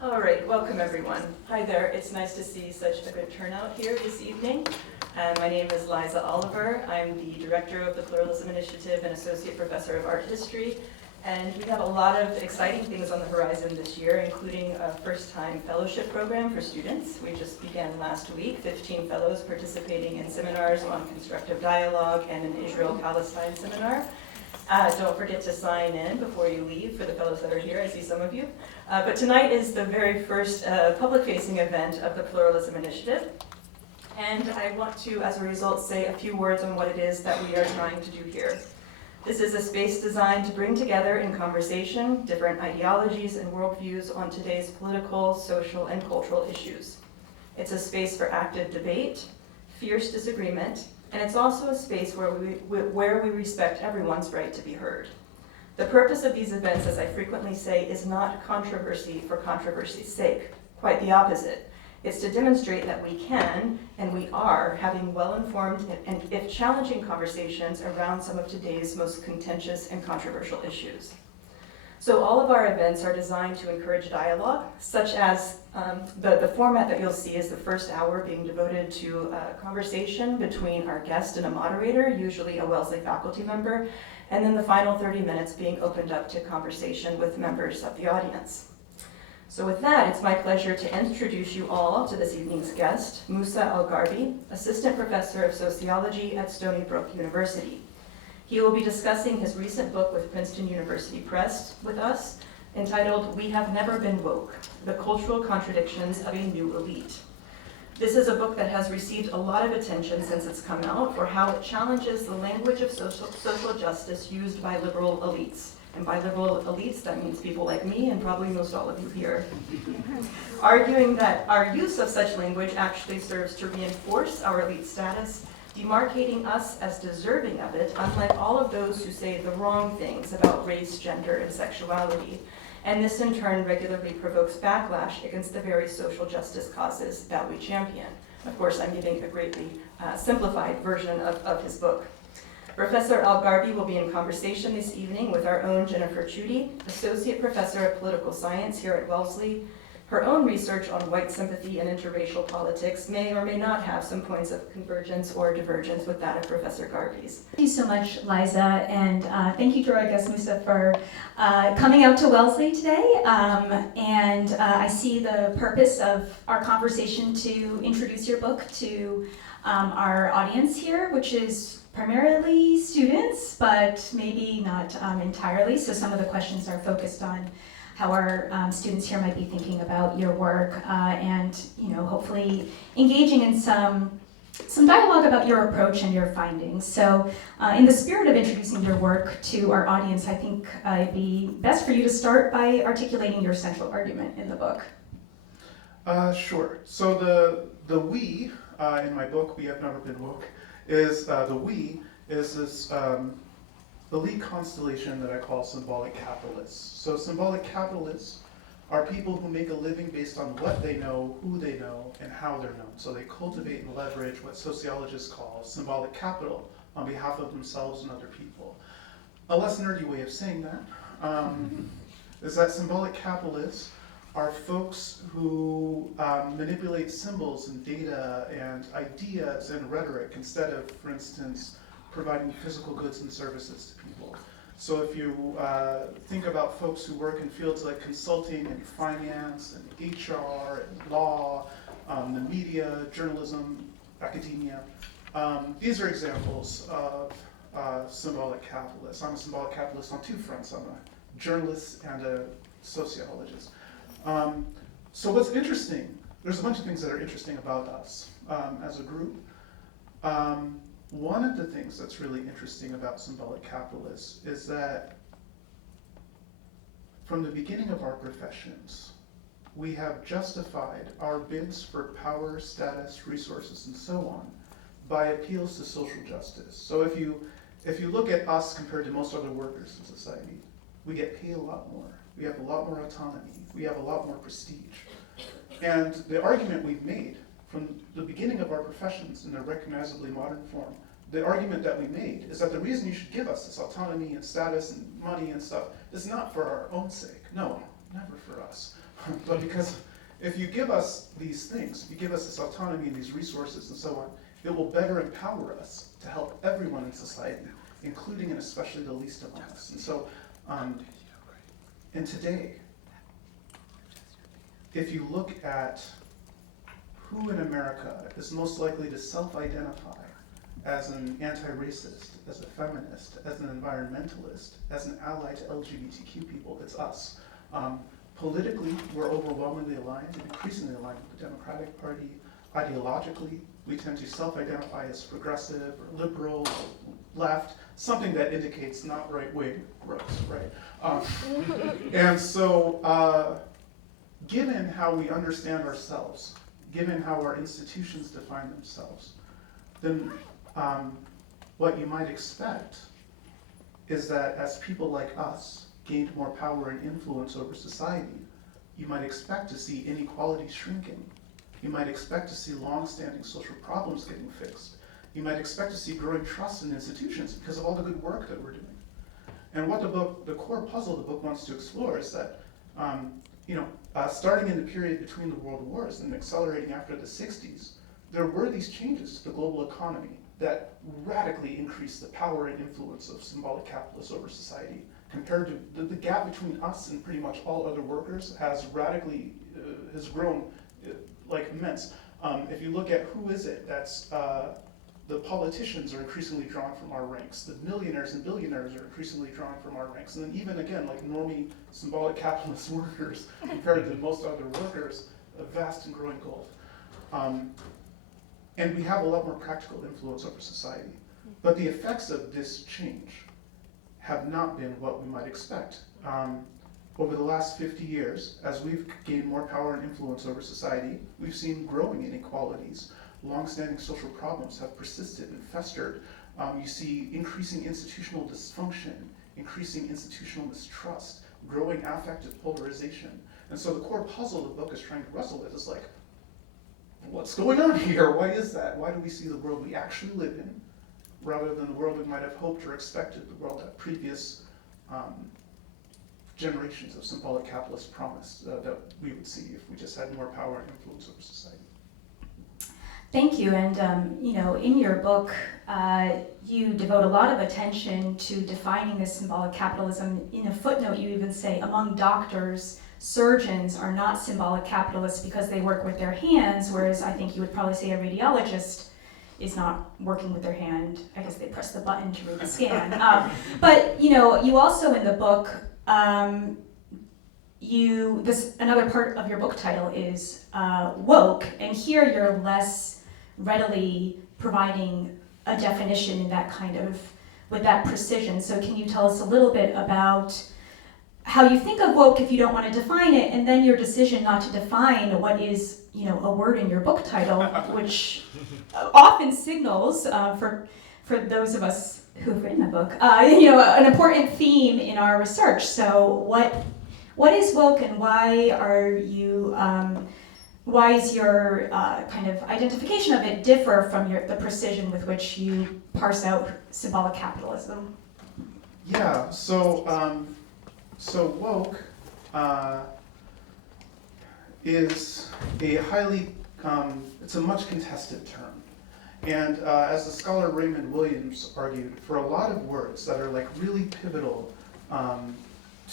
All right, welcome everyone. Hi there, it's nice to see such a good turnout here this evening. My name is Liza Oliver. I'm the director of the Pluralism Initiative and associate professor of art history. And we have a lot of exciting things on the horizon this year, including a first-time fellowship program for students. We just began last week, 15 fellows participating in seminars on constructive dialogue and an Israel-Palestine seminar. Don't forget to sign in before you leave for the fellows that are here. I see some of you. But tonight is the very first public-facing event of the Pluralism Initiative. And I want to, as a result, say a few words on what it is that we are trying to do here. This is a space designed to bring together in conversation different ideologies and worldviews on today's political, social, and cultural issues. It's a space for active debate, fierce disagreement, and it's also a space where we respect everyone's right to be heard. The purpose of these events, as I frequently say, is not controversy for controversy's sake. Quite the opposite. It's to demonstrate that we can, and we are, having well-informed and if challenging conversations around some of today's most contentious and controversial issues. So all of our events are designed to encourage dialogue, such as the format that you'll see is the first hour being devoted to a conversation between our guest and a moderator, usually a Wellesley faculty member, and then the final 30 minutes being opened up to conversation with members of the audience. So with that, it's my pleasure to introduce you all to this evening's guest, Musa al-Gharbi, Assistant Professor of Sociology at Stony Brook University. He will be discussing his recent book with Princeton University Press with us, entitled We Have Never Been Woke, The Cultural Contradictions of a New Elite. This is a book that has received a lot of attention since it's come out for how it challenges the language of social justice used by liberal elites. And by liberal elites, that means people like me and probably most all of you here. Arguing that our use of such language actually serves to reinforce our elite status, demarcating us as deserving of it, unlike all of those who say the wrong things about race, gender, and sexuality. And this in turn regularly provokes backlash against the very social justice causes that we champion. Of course, I'm giving a greatly simplified version of his book. Professor al-Gharbi will be in conversation this evening with our own Jennifer Chudy, Associate Professor of Political Science here at Wellesley. Her own research on white sympathy and interracial politics may or may not have some points of convergence or divergence with that of Professor Gharbi's. Thank you so much, Liza, and thank you to our guest Musa for coming out to Wellesley today. I see the purpose of our conversation to introduce your book to our audience here, which is primarily students, but maybe not entirely. So some of the questions are focused on how our students here might be thinking about your work, and hopefully engaging in some dialogue about your approach and your findings. So in the spirit of introducing your work to our audience, I think it'd be best for you to start by articulating your central argument in the book. Sure. So the we in my book, We Have Never Been Woke, is the we is this elite constellation that I call symbolic capitalists. So symbolic capitalists are people who make a living based on what they know, who they know, and how they're known. So they cultivate and leverage what sociologists call symbolic capital on behalf of themselves and other people. A less nerdy way of saying that is that symbolic capitalists are folks who manipulate symbols and data and ideas and rhetoric instead of, for instance, providing physical goods and services to people. So if you think about folks who work in fields like consulting and finance and HR and law, the media, journalism, academia, these are examples of symbolic capitalists. I'm a symbolic capitalist on two fronts. I'm a journalist and a sociologist. So what's interesting, there's a bunch of things that are interesting about us as a group. One of the things that's really interesting about symbolic capitalists is that from the beginning of our professions, we have justified our bids for power, status, resources, and so on by appeals to social justice. So if you look at us compared to most other workers in society, we get paid a lot more. We have a lot more autonomy. We have a lot more prestige. And the argument we've made from the beginning of our professions in a recognizably modern form, the argument that we made is that the reason you should give us this autonomy and status and money and stuff is not for our own sake. No, never for us. but because if you give us these things, if you give us this autonomy and these resources and so on, it will better empower us to help everyone in society, including and especially the least among us. And so, and today, if you look at who in America is most likely to self-identify as an anti-racist, as a feminist, as an environmentalist, as an ally to LGBTQ people, it's us. Politically, we're overwhelmingly aligned and increasingly aligned with the Democratic Party. Ideologically, we tend to self-identify as progressive or liberal or left, something that indicates not right-wing, gross, right? And so, given how we understand ourselves, given how our institutions define themselves, then what you might expect is that as people like us gained more power and influence over society, you might expect to see inequality shrinking. You might expect to see long-standing social problems getting fixed. You might expect to see growing trust in institutions because of all the good work that we're doing. And what the core puzzle the book wants to explore is that, starting in the period between the world wars and accelerating after the 60s, there were these changes to the global economy that radically increased the power and influence of symbolic capitalists over society. Compared to the gap between us and pretty much all other workers has radically, has grown like immense. If you look at who is it, that's the politicians are increasingly drawn from our ranks. The millionaires and billionaires are increasingly drawn from our ranks. And then even again, like normie symbolic capitalist workers compared to most other workers, a vast and growing gulf. And we have a lot more practical influence over society. But the effects of this change have not been what we might expect. Over the last 50 years, as we've gained more power and influence over society, we've seen growing inequalities. Long-standing social problems have persisted and festered. You see increasing institutional dysfunction, increasing institutional mistrust, growing affective polarization. And so the core puzzle the book is trying to wrestle with is like, what's going on here? Why is that? Why do we see the world we actually live in rather than the world we might have hoped or expected, the world that previous generations of symbolic capitalists promised that we would see if we just had more power and influence over society? Thank you. And in your book, you devote a lot of attention to defining this symbolic capitalism. In a footnote, you even say among doctors, surgeons are not symbolic capitalists because they work with their hands, whereas I think you would probably say a radiologist is not working with their hand. I guess they press the button to read the scan. But you also in the book, another part of your book title is woke, and here you're less readily providing a definition in that with that precision. So can you tell us a little bit about how you think of woke if you don't want to define it, and then your decision not to define what is, a word in your book title, which often signals, for those of us who've written the book, an important theme in our research. So what is woke, and why are you, why is your identification of it differ from the precision with which you parse out symbolic capitalism? Yeah, so woke is a highly, it's a much contested term. And as the scholar Raymond Williams argued, for a lot of words that are like really pivotal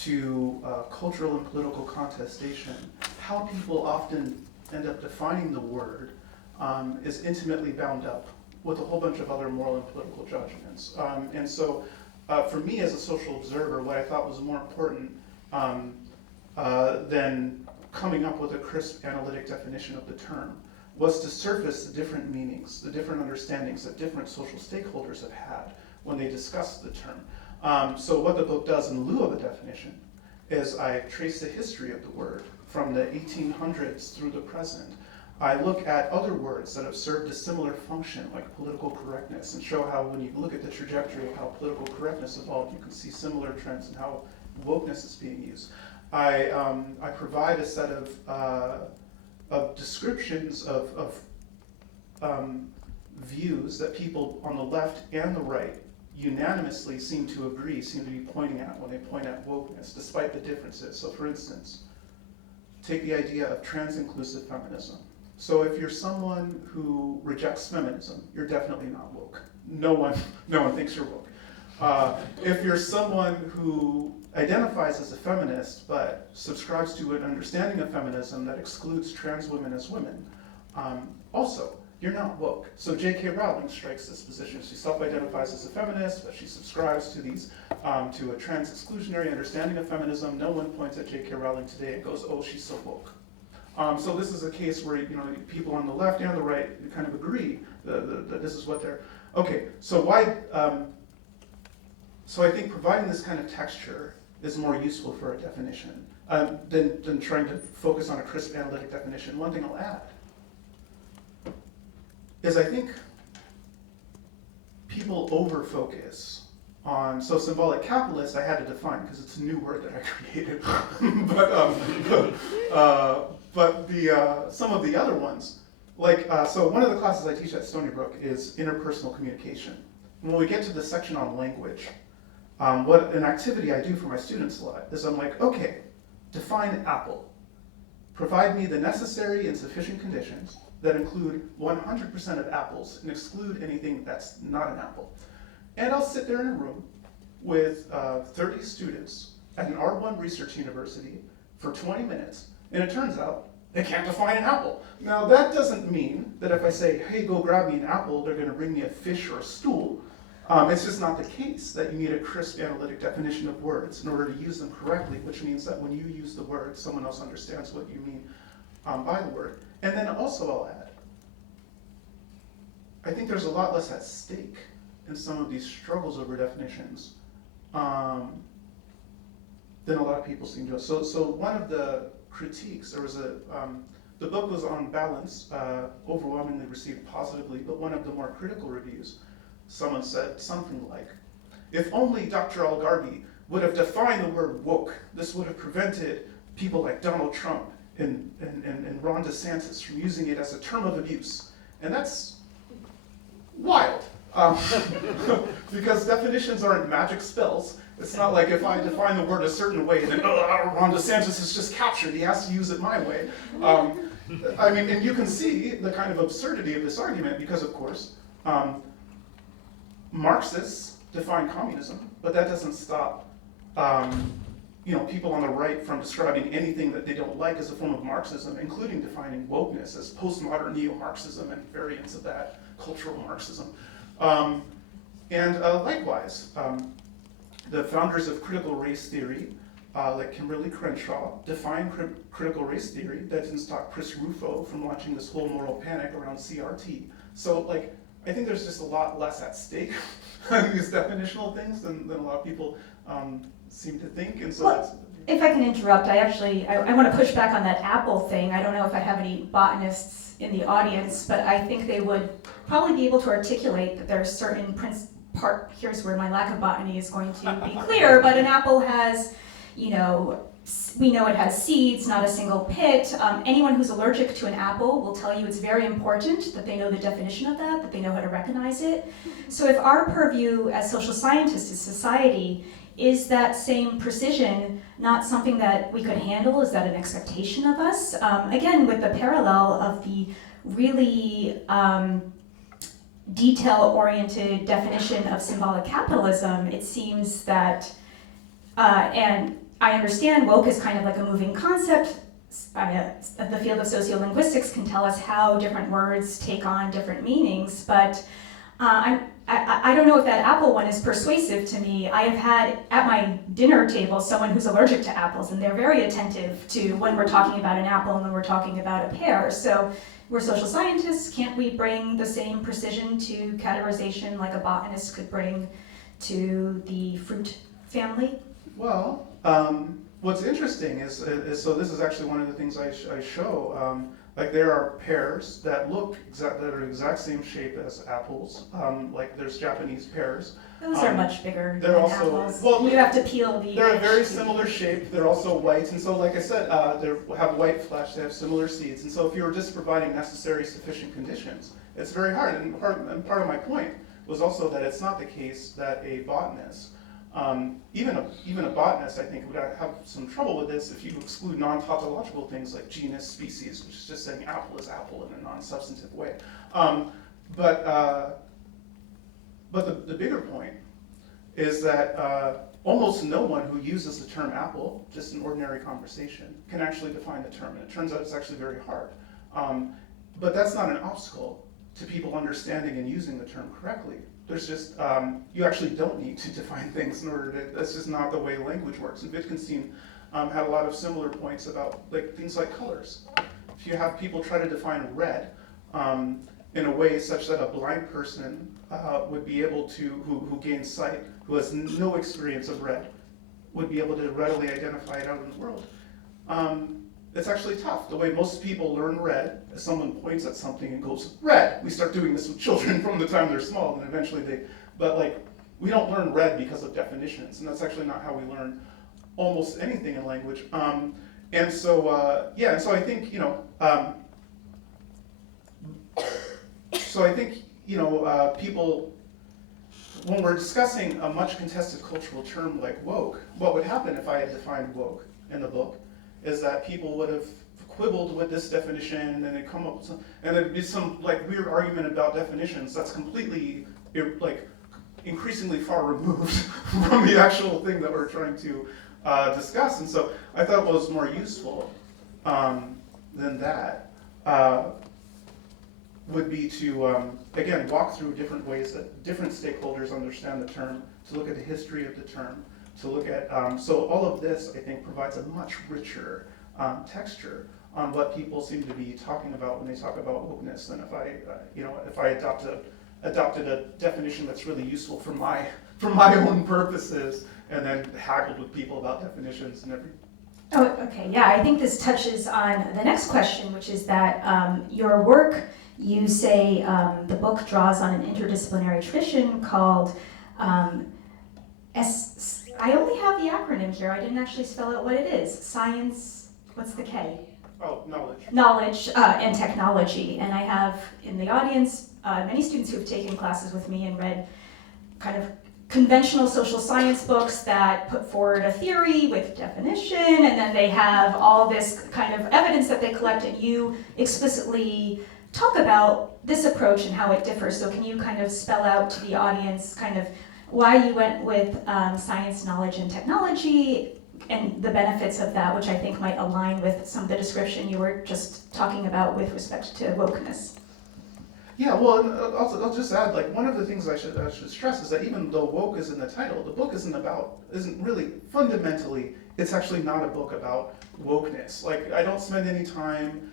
to cultural and political contestation, how people often end up defining the word is intimately bound up with a whole bunch of other moral and political judgments. And so for me as a social observer, what I thought was more important than coming up with a crisp analytic definition of the term was to surface the different meanings, the different understandings that different social stakeholders have had when they discuss the term. So what the book does in lieu of a definition is I trace the history of the word from the 1800s through the present. I look at other words that have served a similar function, like political correctness, and show how when you look at the trajectory of how political correctness evolved, you can see similar trends in how wokeness is being used. I provide a set of descriptions of views that people on the left and the right unanimously seem to be pointing at when they point at wokeness, despite the differences. So for instance, take the idea of trans-inclusive feminism. So if you're someone who rejects feminism, you're definitely not woke. No one thinks you're woke. If you're someone who identifies as a feminist but subscribes to an understanding of feminism that excludes trans women as women, also, you're not woke. So J.K. Rowling strikes this position. She self-identifies as a feminist, but she subscribes to to a trans-exclusionary understanding of feminism. No one points at J.K. Rowling today and goes, "Oh, she's so woke." So this is a case where people on the left and the right kind of agree that this is what they're. Okay, so why? So I think providing this kind of texture is more useful for a definition than trying to focus on a crisp analytic definition. One thing I'll add is I think people over-focus on, so symbolic capitalist I had to define because it's a new word that I created, but some of the other ones, like, so one of the classes I teach at Stony Brook is interpersonal communication. When we get to the section on language, what an activity I do for my students a lot is I'm like, okay, define apple. Provide me the necessary and sufficient conditions that include 100% of apples and exclude anything that's not an apple. And I'll sit there in a room with 30 students at an R1 research university for 20 minutes, and it turns out they can't define an apple. Now that doesn't mean that if I say, hey, go grab me an apple, they're gonna bring me a fish or a stool. It's just not the case that you need a crisp analytic definition of words in order to use them correctly, which means that when you use the word, someone else understands what you mean by the word. And then also I'll add, I think there's a lot less at stake in some of these struggles over definitions than a lot of people seem to. So one of the critiques, the book was on balance, overwhelmingly received positively, but one of the more critical reviews, someone said something like, if only Dr. al-Gharbi would have defined the word woke, this would have prevented people like Donald Trump and Ron DeSantis from using it as a term of abuse. And that's wild. Because definitions aren't magic spells. It's not like if I define the word a certain way, then Ron DeSantis is just captured. He has to use it my way. I mean, and you can see the kind of absurdity of this argument because, of course, Marxists define communism, but that doesn't stop people on the right from describing anything that they don't like as a form of Marxism, including defining wokeness as postmodern neo-Marxism and variants of that, cultural Marxism. Likewise, the founders of critical race theory, like Kimberly Crenshaw, define critical race theory. That didn't stop Chris Rufo from launching this whole moral panic around CRT. So, I think there's just a lot less at stake on these definitional things than a lot of people seem to think. And so that's. If I can interrupt, I want to push back on that apple thing. I don't know if I have any botanists in the audience, but I think they would probably be able to articulate that there are certain here's where my lack of botany is going to be clear, but an apple has, we know it has seeds, not a single pit. Anyone who's allergic to an apple will tell you it's very important that they know the definition of that they know how to recognize it. So if our purview as social scientists is society, is that same precision not something that we could handle? Is that an expectation of us? Again, with the parallel of the really detail-oriented definition of symbolic capitalism, it seems that, and I understand woke is kind of like a moving concept. The field of sociolinguistics can tell us how different words take on different meanings, but I don't know if that apple one is persuasive to me. I have had at my dinner table someone who's allergic to apples, and they're very attentive to when we're talking about an apple and when we're talking about a pear. So we're social scientists. Can't we bring the same precision to categorization like a botanist could bring to the fruit family? Well, what's interesting is so this is actually one of the things I show. There are pears that look that are the exact same shape as apples. Like there's Japanese pears. Those are much bigger they're than also, apples. well, You have to peel the They're a edge. very similar shape. They're also white, and so like I said, they have white flesh. They have similar seeds, and so if you were just providing necessary, sufficient conditions, it's very hard. And part of my point was also that it's not the case that a botanist Even a botanist, I think, would have some trouble with this if you exclude non-tautological things like genus, species, which is just saying apple is apple in a non-substantive way. But the bigger point is that almost no one who uses the term apple, just in ordinary conversation, can actually define the term. And it turns out it's actually very hard. But that's not an obstacle to people understanding and using the term correctly. There's just, you actually don't need to define things in order to, that's just not the way language works. And Wittgenstein had a lot of similar points about things like colors. If you have people try to define red in a way such that a blind person would be able to, who gains sight, who has no experience of red, would be able to readily identify it out in the world. It's actually tough. The way most people learn red is someone points at something and goes, red. We start doing this with children from the time they're small, and eventually we don't learn red because of definitions, and that's actually not how we learn almost anything in language. And so I think, people, when we're discussing a much contested cultural term like woke, what would happen if I had defined woke in the book is that people would have quibbled with this definition and it'd come up with and there'd be some weird argument about definitions that's completely increasingly far removed from the actual thing that we're trying to discuss. And so I thought what was more useful than that would be to, again, walk through different ways that different stakeholders understand the term, to look at the history of the term, to look at, so all of this, I think, provides a much richer texture on what people seem to be talking about when they talk about wokeness than if I adopted a definition that's really useful for my own purposes and then haggled with people about definitions and everything. Oh, okay, yeah, I think this touches on the next question, which is that your work, you say the book draws on an interdisciplinary tradition called I only have the acronym here. I didn't actually spell out what it is. Science, what's the K? Oh, knowledge. Knowledge and technology. And I have in the audience many students who have taken classes with me and read kind of conventional social science books that put forward a theory with definition, and then they have all this kind of evidence that they collect, and you explicitly talk about this approach and how it differs. So can you kind of spell out to the audience kind of why you went with science, knowledge, and technology, and the benefits of that, which I think might align with some of the description you were just talking about with respect to wokeness? Yeah, well, and I'll just add, one of the things I should stress is that even though woke is in the title, the book isn't really, fundamentally, it's actually not a book about wokeness. I don't spend any time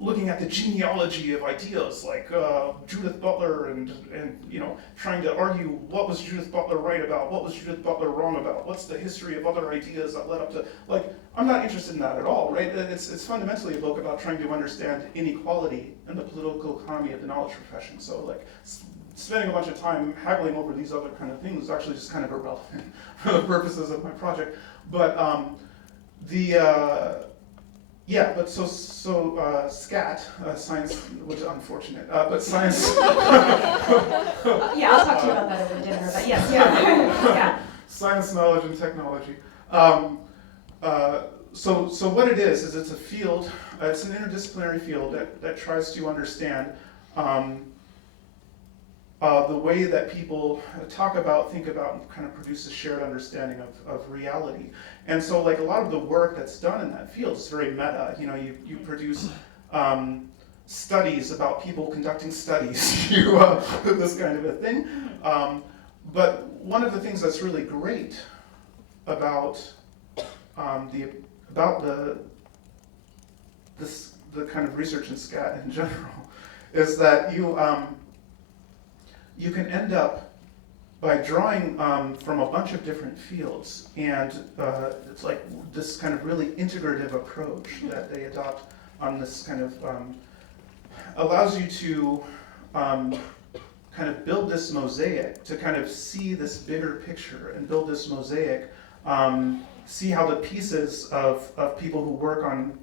looking at the genealogy of ideas like Judith Butler and trying to argue what was Judith Butler right about, what was Judith Butler wrong about, what's the history of other ideas that led up to, I'm not interested in that at all, right? It's fundamentally a book about trying to understand inequality in the political economy of the knowledge profession. So spending a bunch of time haggling over these other kind of things is actually just kind of irrelevant for the purposes of my project. But SCAT, science, which is unfortunate, but science. Yeah, I'll talk to you about that over dinner, but yes, yeah. Science, knowledge, and technology. So what it is it's a field, it's an interdisciplinary field that tries to understand the way that people talk about, think about, and kind of produce a shared understanding of reality. And so a lot of the work that's done in that field is very meta. You produce studies about people conducting studies, this kind of a thing. But one of the things that's really great about the kind of research in SCAT in general is that you can end up by drawing from a bunch of different fields, and it's this kind of really integrative approach that they adopt on this kind of allows you to kind of build this mosaic, to kind of see this bigger picture and build this mosaic, see how the pieces of people who work on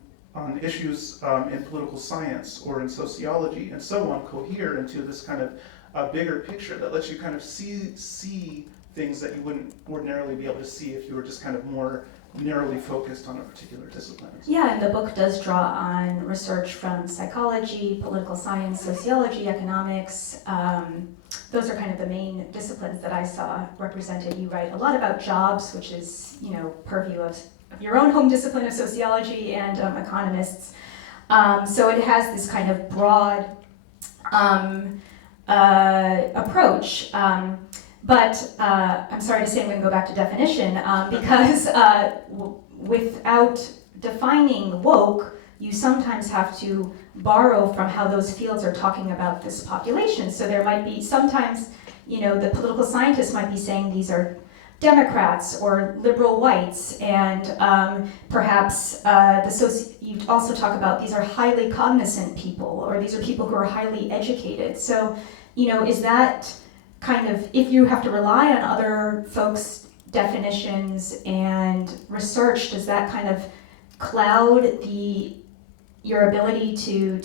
issues in political science or in sociology and so on cohere into this kind of a bigger picture that lets you kind of see things that you wouldn't ordinarily be able to see if you were just kind of more narrowly focused on a particular discipline. Yeah, and the book does draw on research from psychology, political science, sociology, economics. Those are kind of the main disciplines that I saw represented. You write a lot about jobs, which is, purview of your own home discipline of sociology and economists. So it has this kind of broad approach. But I'm sorry to say I'm going to go back to definition because without defining woke, you sometimes have to borrow from how those fields are talking about this population. So there might be sometimes, the political scientists might be saying these are Democrats or liberal whites, and perhaps you also talk about these are highly cognizant people, or these are people who are highly educated. So, is that kind of, if you have to rely on other folks' definitions and research, does that kind of cloud your ability to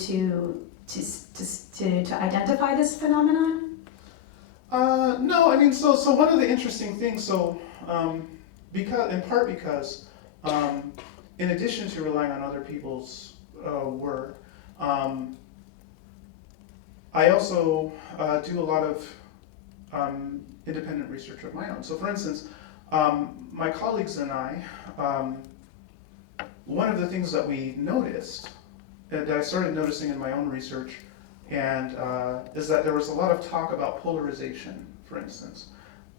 identify this phenomenon? No, I mean, so one of the interesting things, because in addition to relying on other people's work, I also do a lot of independent research of my own. So for instance, my colleagues and I, one of the things that we noticed, that I started noticing in my own research, and is that there was a lot of talk about polarization, for instance.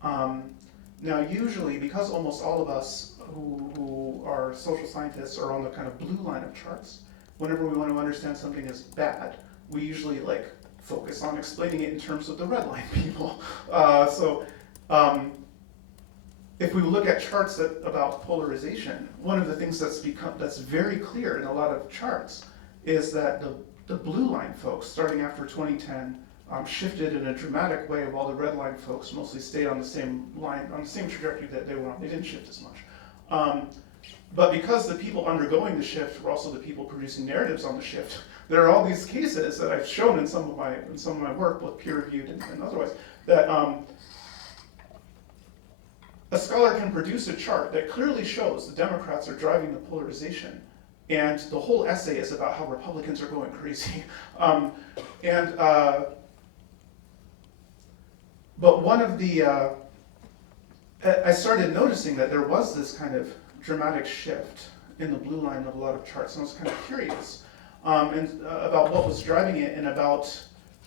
Now usually, because almost all of us who are social scientists are on the kind of blue line of charts, whenever we want to understand something is bad, we usually focus on explaining it in terms of the red line people. If we look at charts about polarization, one of the things that's very clear in a lot of charts is that the blue line folks, starting after 2010, shifted in a dramatic way, while the red line folks mostly stayed on the same line, on the same trajectory that they were on. They didn't shift as much. But because the people undergoing the shift were also the people producing narratives on the shift, there are all these cases that I've shown in some of my work, both peer-reviewed and otherwise, that a scholar can produce a chart that clearly shows the Democrats are driving the polarization, and the whole essay is about how Republicans are going crazy. But one of I started noticing that there was this kind of dramatic shift in the blue line of a lot of charts, and I was kind of curious about what was driving it, and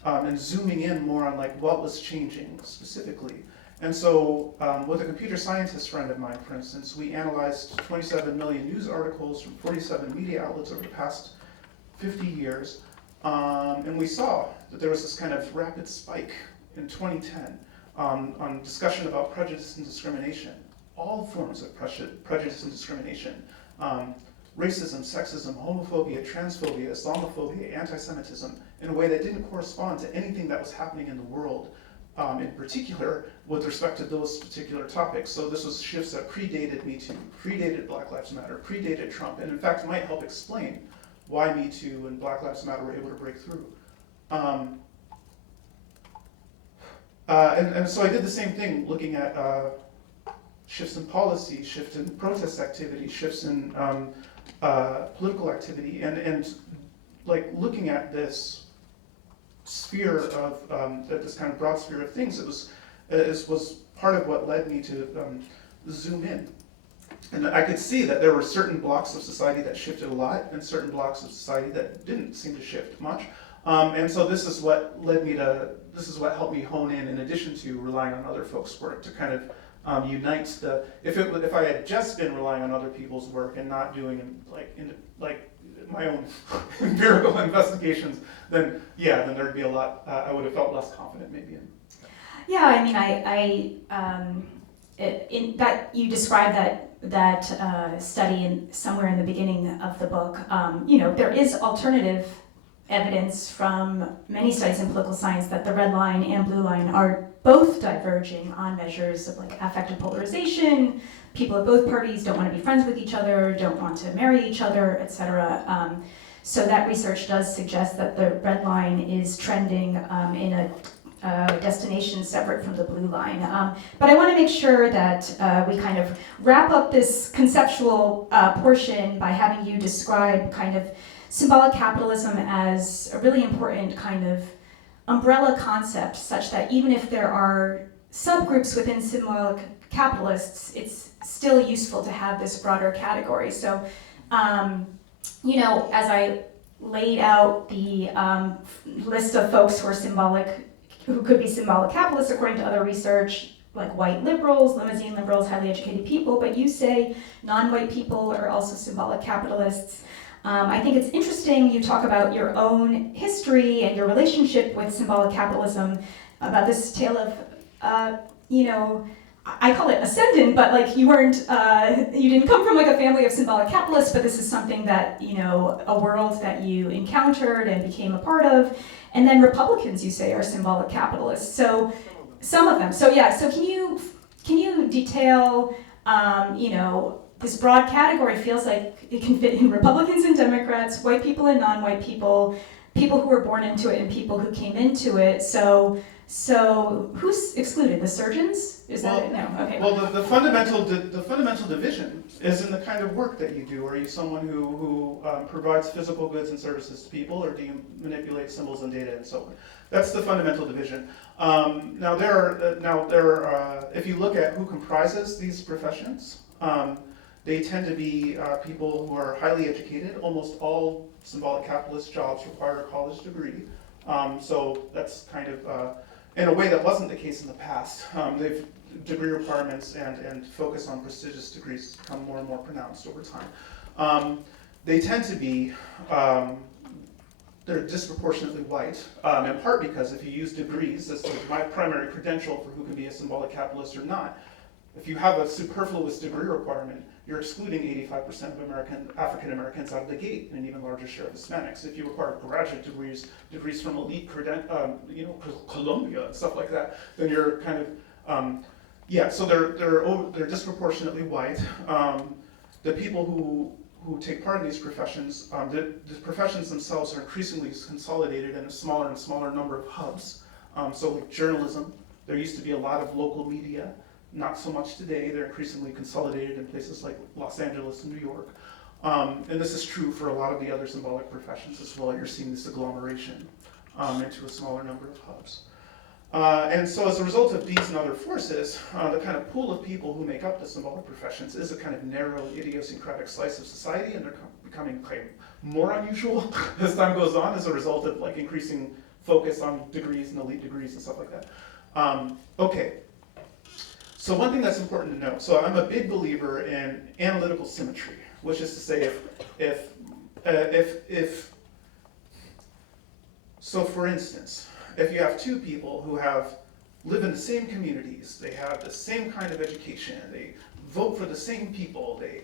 and zooming in more on what was changing specifically. And so with a computer scientist friend of mine, for instance, we analyzed 27 million news articles from 47 media outlets over the past 50 years, and we saw that there was this kind of rapid spike in 2010 on discussion about prejudice and discrimination, all forms of prejudice and discrimination, racism, sexism, homophobia, transphobia, Islamophobia, anti-Semitism, in a way that didn't correspond to anything that was happening in the world, in particular with respect to those particular topics. So this was shifts that predated Me Too, predated Black Lives Matter, predated Trump, and in fact might help explain why Me Too and Black Lives Matter were able to break through. And so I did the same thing, looking at shifts in policy, shifts in protest activity, shifts in political activity, and looking at this sphere of this kind of broad sphere of things. It was part of what led me to zoom in, and I could see that there were certain blocks of society that shifted a lot, and certain blocks of society that didn't seem to shift much. And so this is what helped me hone in addition to relying on other folks' work, to kind of unite if I had just been relying on other people's work and not doing my own empirical investigations, then there'd be a lot, I would have felt less confident maybe in. Yeah, I mean, in that you described that study somewhere in the beginning of the book. There is alternative evidence from many studies in political science that the red line and blue line are both diverging on measures of affective polarization. People at both parties don't want to be friends with each other, don't want to marry each other, etc. So that research does suggest that the red line is trending in a destination separate from the blue line. But I want to make sure that we kind of wrap up this conceptual portion by having you describe kind of symbolic capitalism as a really important kind of umbrella concept, such that even if there are subgroups within symbolic capitalists, it's still useful to have this broader category. So, as I laid out the list of folks who could be symbolic capitalists according to other research, like white liberals, limousine liberals, highly educated people, but you say non-white people are also symbolic capitalists. I think it's interesting you talk about your own history and your relationship with symbolic capitalism, about this tale of, I call it ascendant, but like you didn't come from like a family of symbolic capitalists, but this is something that, a world that you encountered and became a part of. And then Republicans, you say, are symbolic capitalists. So some of them. So yeah, so can you detail, this broad category feels like it can fit in Republicans and Democrats, white people and non-white people, people who were born into it and people who came into it. So who's excluded? The surgeons? Is that it? No. Okay. Well, the fundamental division is in the kind of work that you do. Are you someone who provides physical goods and services to people, or do you manipulate symbols and data and so on? That's the fundamental division. Now there are if you look at who comprises these professions, they tend to be people who are highly educated. Almost all symbolic capitalist jobs require a college degree. So that's kind of, in a way that wasn't the case in the past. Degree requirements and focus on prestigious degrees become more and more pronounced over time. They tend to be, they're disproportionately white, in part because if you use degrees as my primary credential for who can be a symbolic capitalist or not, if you have a superfluous degree requirement, you're excluding 85% of African Americans out of the gate, and an even larger share of Hispanics. If you require graduate degrees from elite Columbia and stuff like that, then you're kind of so they're disproportionately white. The people who take part in these professions, the professions themselves are increasingly consolidated in a smaller and smaller number of hubs. So like journalism, there used to be a lot of local media. Not so much today. They're increasingly consolidated in places like Los Angeles and New York. And this is true for a lot of the other symbolic professions as well. You're seeing this agglomeration into a smaller number of hubs. And so as a result of these and other forces, the kind of pool of people who make up the symbolic professions is a kind of narrow, idiosyncratic slice of society, and they're becoming more unusual as time goes on as a result of like increasing focus on degrees and elite degrees and stuff like that. Okay. So one thing that's important to know, so I'm a big believer in analytical symmetry, which is to say so for instance, if you have two people who live in the same communities, they have the same kind of education, they vote for the same people, they,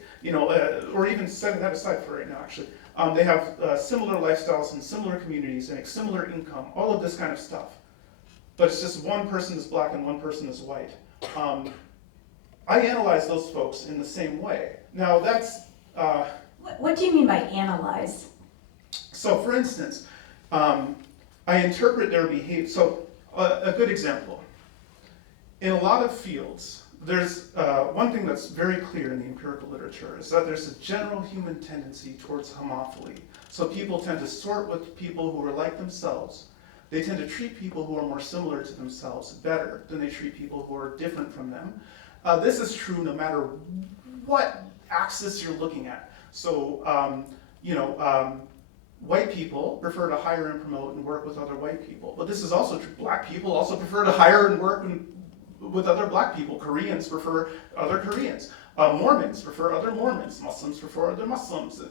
or even setting that aside for right now actually, they have similar lifestyles and similar communities and similar income, all of this kind of stuff. But it's just one person is black and one person is white. I analyze those folks in the same way. Now that's... What do you mean by analyze? So for instance, I interpret their behavior. So a good example. In a lot of fields, there's one thing that's very clear in the empirical literature is that there's a general human tendency towards homophily. So people tend to sort with people who are like themselves. They tend to treat people who are more similar to themselves better than they treat people who are different from them. This is true no matter what axis you're looking at. So, white people prefer to hire and promote and work with other white people. But this is also true. Black people also prefer to hire and work with other black people. Koreans prefer other Koreans. Mormons prefer other Mormons. Muslims prefer other Muslims.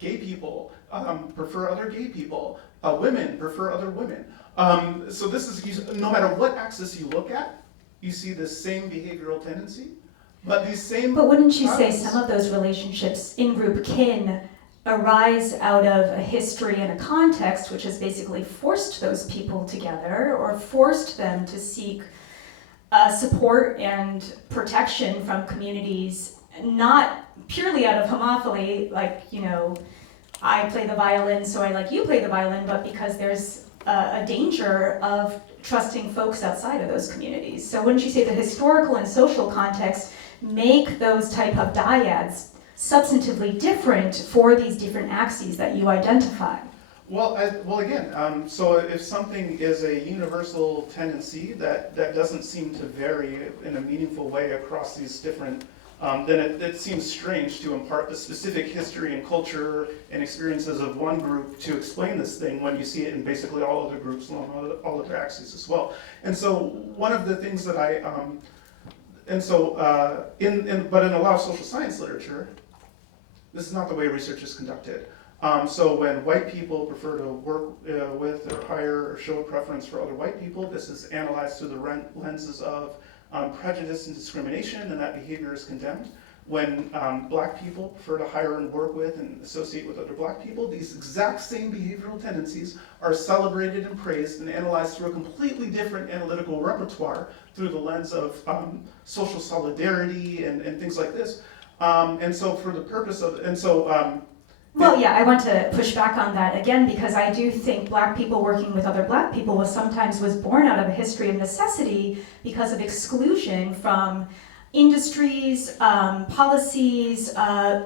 Gay people prefer other gay people. Women prefer other women. So this is, no matter what axis you look at, you see the same behavioral tendency, but these same... But wouldn't you say some of those relationships in group kin arise out of a history and a context which has basically forced those people together or forced them to seek support and protection from communities, not purely out of homophily, like, I play the violin, so I like you play the violin, but because there's a danger of trusting folks outside of those communities. So wouldn't you say the historical and social context make those type of dyads substantively different for these different axes that you identify? Well, again, so if something is a universal tendency that doesn't seem to vary in a meaningful way across these different, then it seems strange to impart the specific history and culture and experiences of one group to explain this thing when you see it in basically all other groups along all other axes as well. And so one of the things that but in a lot of social science literature, this is not the way research is conducted. So when white people prefer to work with or hire or show a preference for other white people, this is analyzed through the lenses of prejudice and discrimination, and that behavior is condemned. When black people prefer to hire and work with and associate with other black people, these exact same behavioral tendencies are celebrated and praised and analyzed through a completely different analytical repertoire through the lens of social solidarity and things like this. And so for the purpose of, Well, yeah, I want to push back on that again, because I do think black people working with other black people was born out of a history of necessity because of exclusion from industries, policies,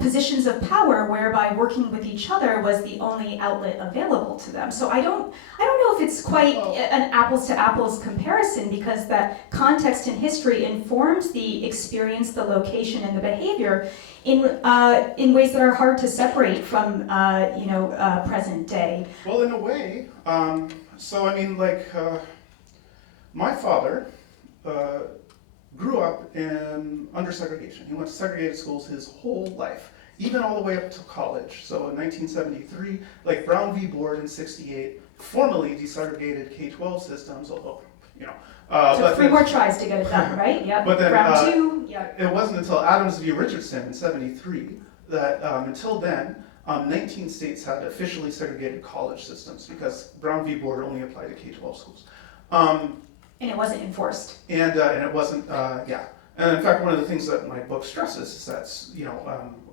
positions of power, whereby working with each other was the only outlet available to them. So I don't know if it's quite an apples to apples comparison, because that context in history informs the experience, the location, and the behavior in ways that are hard to separate from present day. Well, in a way, my father grew up under segregation. He went to segregated schools his whole life, even all the way up to college. So in 1973, like Brown v. Board in '68, formally desegregated K-12 systems, although, Took 3 more tries to get it done, right? Yep. But then Round 2, yeah. It wasn't until Adams v. Richardson in '73 that until then, 19 states had officially segregated college systems, because Brown v. Board only applied to K-12 schools. And it wasn't enforced. And it wasn't, And in fact, one of the things that my book stresses is that,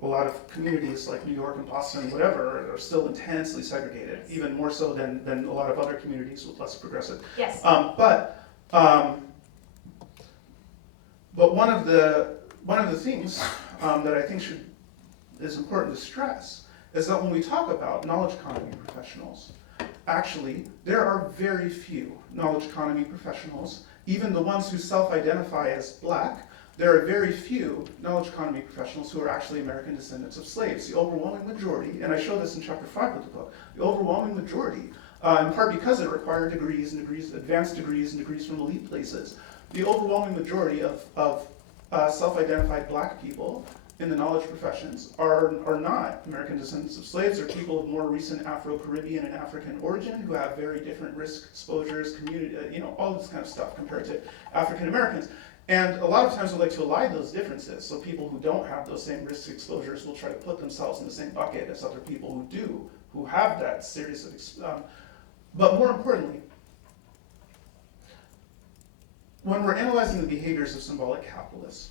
a lot of communities like New York and Boston, whatever, are still intensely segregated, even more so than a lot of other communities with less progressive. Yes. But one of the things that I think is important to stress is that when we talk about knowledge economy professionals, actually, there are very few knowledge economy professionals, even the ones who self-identify as black. There are very few knowledge economy professionals who are actually American descendants of slaves. The overwhelming majority, and I show this in chapter 5 of the book, the overwhelming majority, in part because it required degrees, advanced degrees, and degrees from elite places, the overwhelming majority of self-identified black people in the knowledge professions are not American descendants of slaves. They're people of more recent Afro-Caribbean and African origin who have very different risk exposures, community, all this kind of stuff compared to African Americans. And a lot of times we like to elide those differences. So people who don't have those same risk exposures will try to put themselves in the same bucket as other people who do, who have that series of, but more importantly, when we're analyzing the behaviors of symbolic capitalists,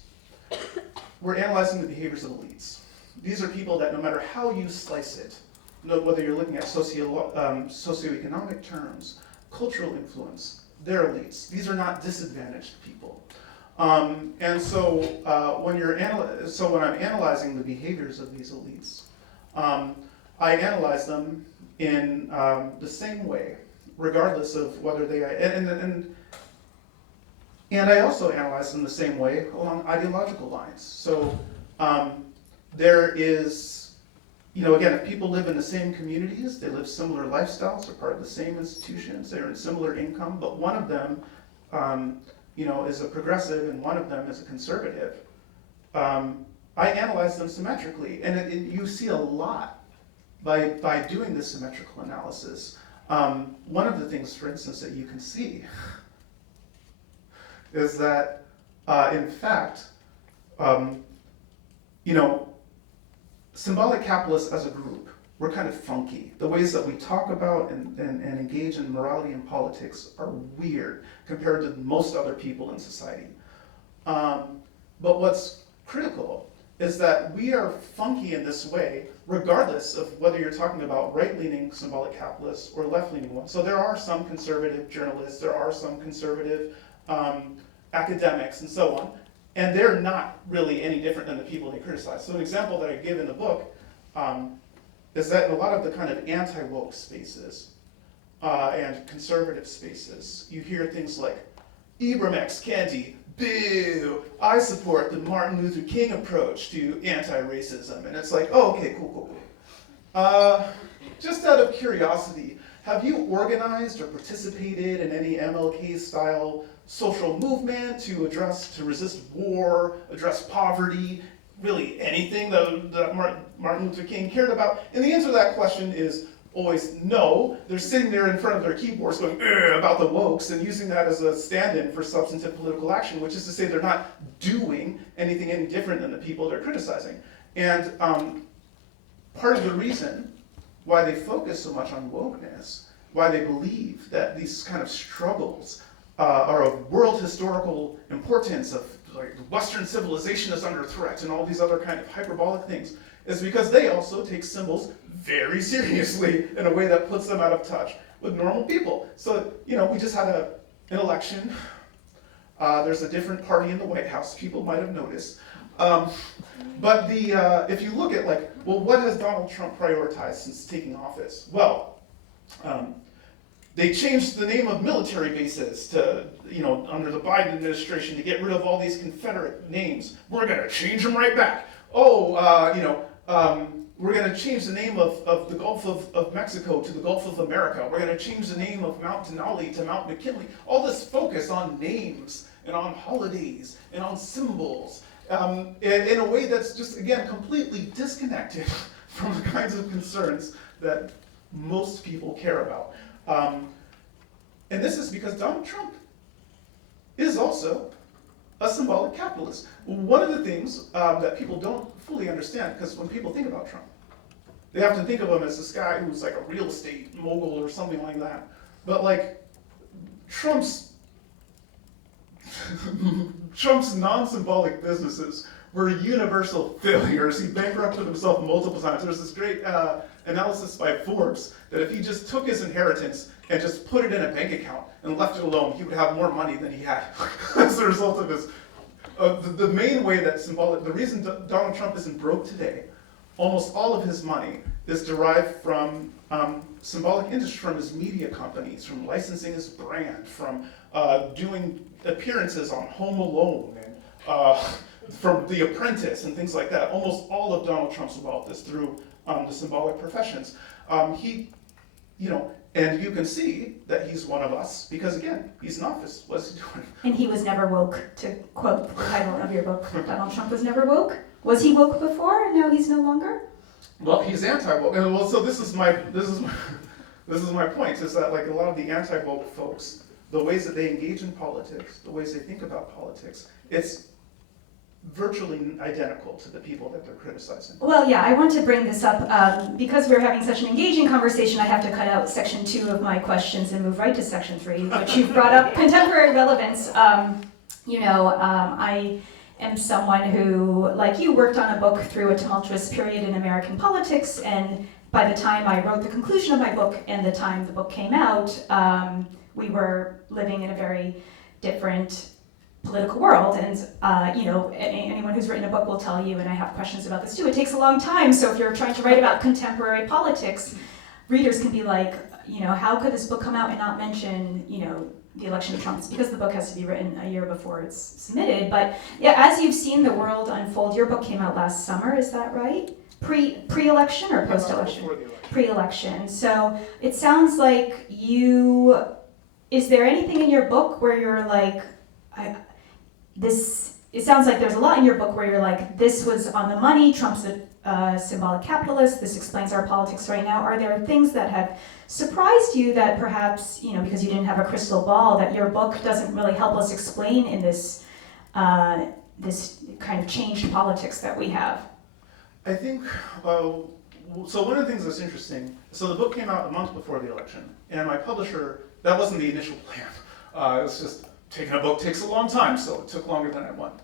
we're analyzing the behaviors of elites. These are people that no matter how you slice it, whether you're looking at socioeconomic terms, cultural influence, they're elites. These are not disadvantaged people. And so when I'm analyzing the behaviors of these elites, I analyze them in the same way, regardless of whether they and I also analyze them the same way along ideological lines. So there is, again, if people live in the same communities, they live similar lifestyles, they're part of the same institutions, they're in similar income, but one of them, is a progressive and one of them is a conservative. I analyze them symmetrically, and you see a lot by doing this symmetrical analysis. One of the things, for instance, that you can see is that, in fact, symbolic capitalists as a group, we're kind of funky. The ways that we talk about and engage in morality and politics are weird compared to most other people in society. But what's critical is that we are funky in this way, regardless of whether you're talking about right-leaning symbolic capitalists or left-leaning ones. So there are some conservative journalists, there are some conservative academics, and so on, and they're not really any different than the people they criticize. So an example that I give in the book is that in a lot of the kind of anti-woke spaces and conservative spaces, you hear things like, Ibram X. Kendi, boo, I support the Martin Luther King approach to anti-racism. And it's like, oh, okay, cool. Just out of curiosity, have you organized or participated in any MLK-style social movement to resist war, address poverty, really anything that Martin Luther King cared about? And the answer to that question is always no. They're sitting there in front of their keyboards going about the wokes and using that as a stand-in for substantive political action, which is to say they're not doing anything any different than the people they're criticizing. And part of the reason why they focus so much on wokeness, why they believe that these kind of struggles are of world historical importance, of like Western civilization is under threat and all these other kind of hyperbolic things, is because they also take symbols very seriously in a way that puts them out of touch with normal people. So, we just had an election. There's a different party in the White House, people might have noticed. But if you look at what has Donald Trump prioritized since taking office? Well, they changed the name of military bases to, under the Biden administration to get rid of all these Confederate names. We're gonna change them right back. We're going to change the name of the Gulf of Mexico to the Gulf of America. We're going to change the name of Mount Denali to Mount McKinley. All this focus on names and on holidays and on symbols in a way that's just, again, completely disconnected from the kinds of concerns that most people care about. And this is because Donald Trump is also a symbolic capitalist. One of the things that people don't fully understand, because when people think about Trump, they have to think of him as this guy who's like a real estate mogul or something like that. But Trump's non-symbolic businesses were universal failures. He bankrupted himself multiple times. There's this great analysis by Forbes that if he just took his inheritance and just put it in a bank account and left it alone, he would have more money than he had as a result of his. The main way that the reason Donald Trump isn't broke today, almost all of his money is derived from symbolic industry, from his media companies, from licensing his brand, from doing appearances on Home Alone, and from The Apprentice and things like that. Almost all of Donald Trump's wealth is through the symbolic professions. And you can see that he's one of us because, again, he's in office. What's he doing? And he was never woke, to quote the title of your book. Donald Trump was never woke? Was he woke before and now he's no longer? Well, he's anti-woke. And so this is my point, is that a lot of the anti-woke folks, the ways that they engage in politics, the ways they think about politics, it's virtually identical to the people that they're criticizing. Well, yeah, I want to bring this up because we're having such an engaging conversation. I have to cut out section 2 of my questions and move right to section 3, which you've brought up contemporary relevance. I am someone who, like you, worked on a book through a tumultuous period in American politics, and by the time I wrote the conclusion of my book and the time the book came out, we were living in a very different political world, and anyone who's written a book will tell you, and I have questions about this too, it takes a long time. So if you're trying to write about contemporary politics, readers can be like, how could this book come out and not mention, the election of Trump? It's because the book has to be written a year before it's submitted. But yeah, as you've seen the world unfold, your book came out last summer, is that right? Pre-election or post-election? Pre-election. So it sounds like is there anything in your book where you're like, it sounds like there's a lot in your book where you're like, this was on the money, Trump's a symbolic capitalist, this explains our politics right now. Are there things that have surprised you that perhaps, because you didn't have a crystal ball, that your book doesn't really help us explain in this this kind of changed politics that we have? I think, so one of the things that's interesting, so the book came out a month before the election, and my publisher, that wasn't the initial plan. It was just, taking a book takes a long time, so it took longer than I wanted.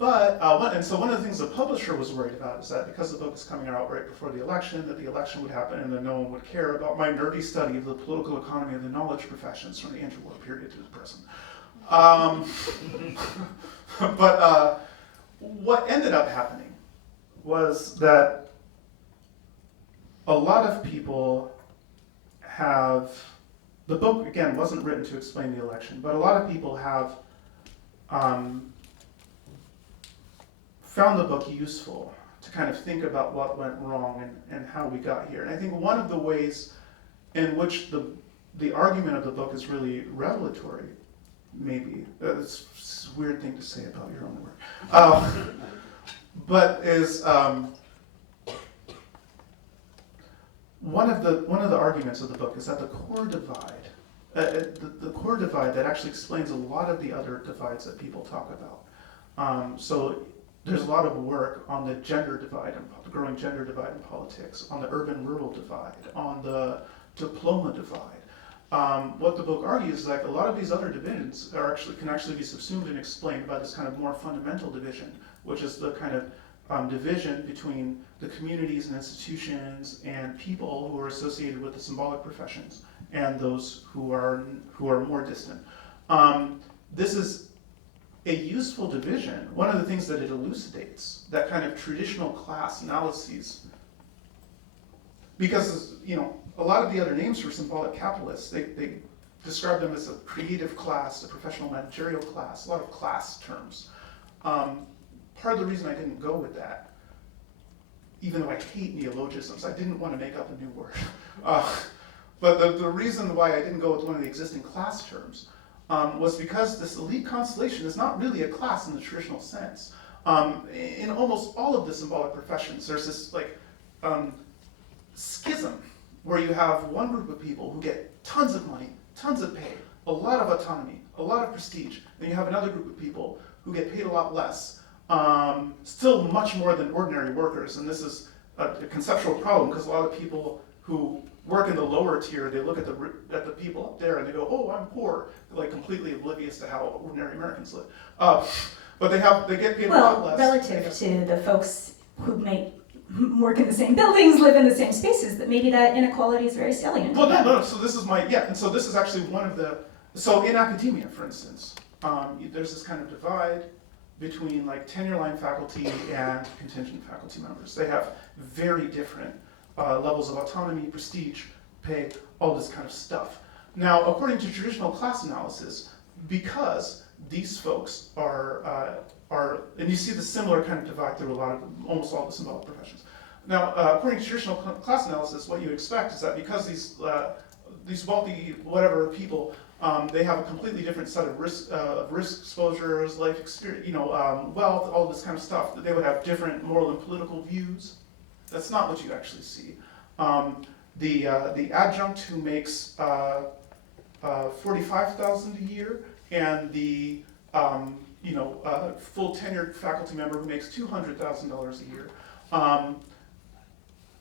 So one of the things the publisher was worried about is that because the book is coming out right before the election, that the election would happen and then no one would care about my nerdy study of the political economy of the knowledge professions from the interwar period to the present. But what ended up happening was that a lot of people the book, again, wasn't written to explain the election, but a lot of people have found the book useful to kind of think about what went wrong and how we got here. And I think one of the ways in which the argument of the book is really revelatory, maybe, it's a weird thing to say about your own work, but is one of the arguments of the book is that the core divide, the core divide that actually explains a lot of the other divides that people talk about. So there's a lot of work on the gender divide, and the growing gender divide in politics, on the urban-rural divide, on the diploma divide. What the book argues is that a lot of these other divisions can actually be subsumed and explained by this kind of more fundamental division, which is the kind of division between the communities and institutions and people who are associated with the symbolic professions and those who are more distant. This is a useful division. One of the things that it elucidates, that kind of traditional class analyses, because a lot of the other names for symbolic capitalists, they describe them as a creative class, a professional managerial class, a lot of class terms. Part of the reason I didn't go with that, even though I hate neologisms, I didn't want to make up a new word. But the reason why I didn't go with one of the existing class terms was because this elite constellation is not really a class in the traditional sense. In almost all of the symbolic professions, there's this schism where you have one group of people who get tons of money, tons of pay, a lot of autonomy, a lot of prestige, and you have another group of people who get paid a lot less, still much more than ordinary workers. And this is a conceptual problem because a lot of people who work in the lower tier, they look at the people up there and they go, "Oh, I'm poor," they're like completely oblivious to how ordinary Americans live. But they get paid a lot less. Relative to the folks who work in the same buildings, live in the same spaces, that maybe that inequality is very salient. Well, no. So this is and so this is actually one of the. So in academia, for instance, there's this kind of divide between like tenure-line faculty and contingent faculty members. They have very different levels of autonomy, prestige, pay, all this kind of stuff. Now, according to traditional class analysis, because these folks are, and you see the similar kind of divide through almost all the symbolic professions. Now, according to traditional class analysis, what you expect is that because these wealthy, whatever people, they have a completely different set of risk exposures, life experience, wealth, all this kind of stuff, that they would have different moral and political views. That's not what you actually see. The adjunct who makes $45,000 a year, and the full tenured faculty member who makes $200,000 a year,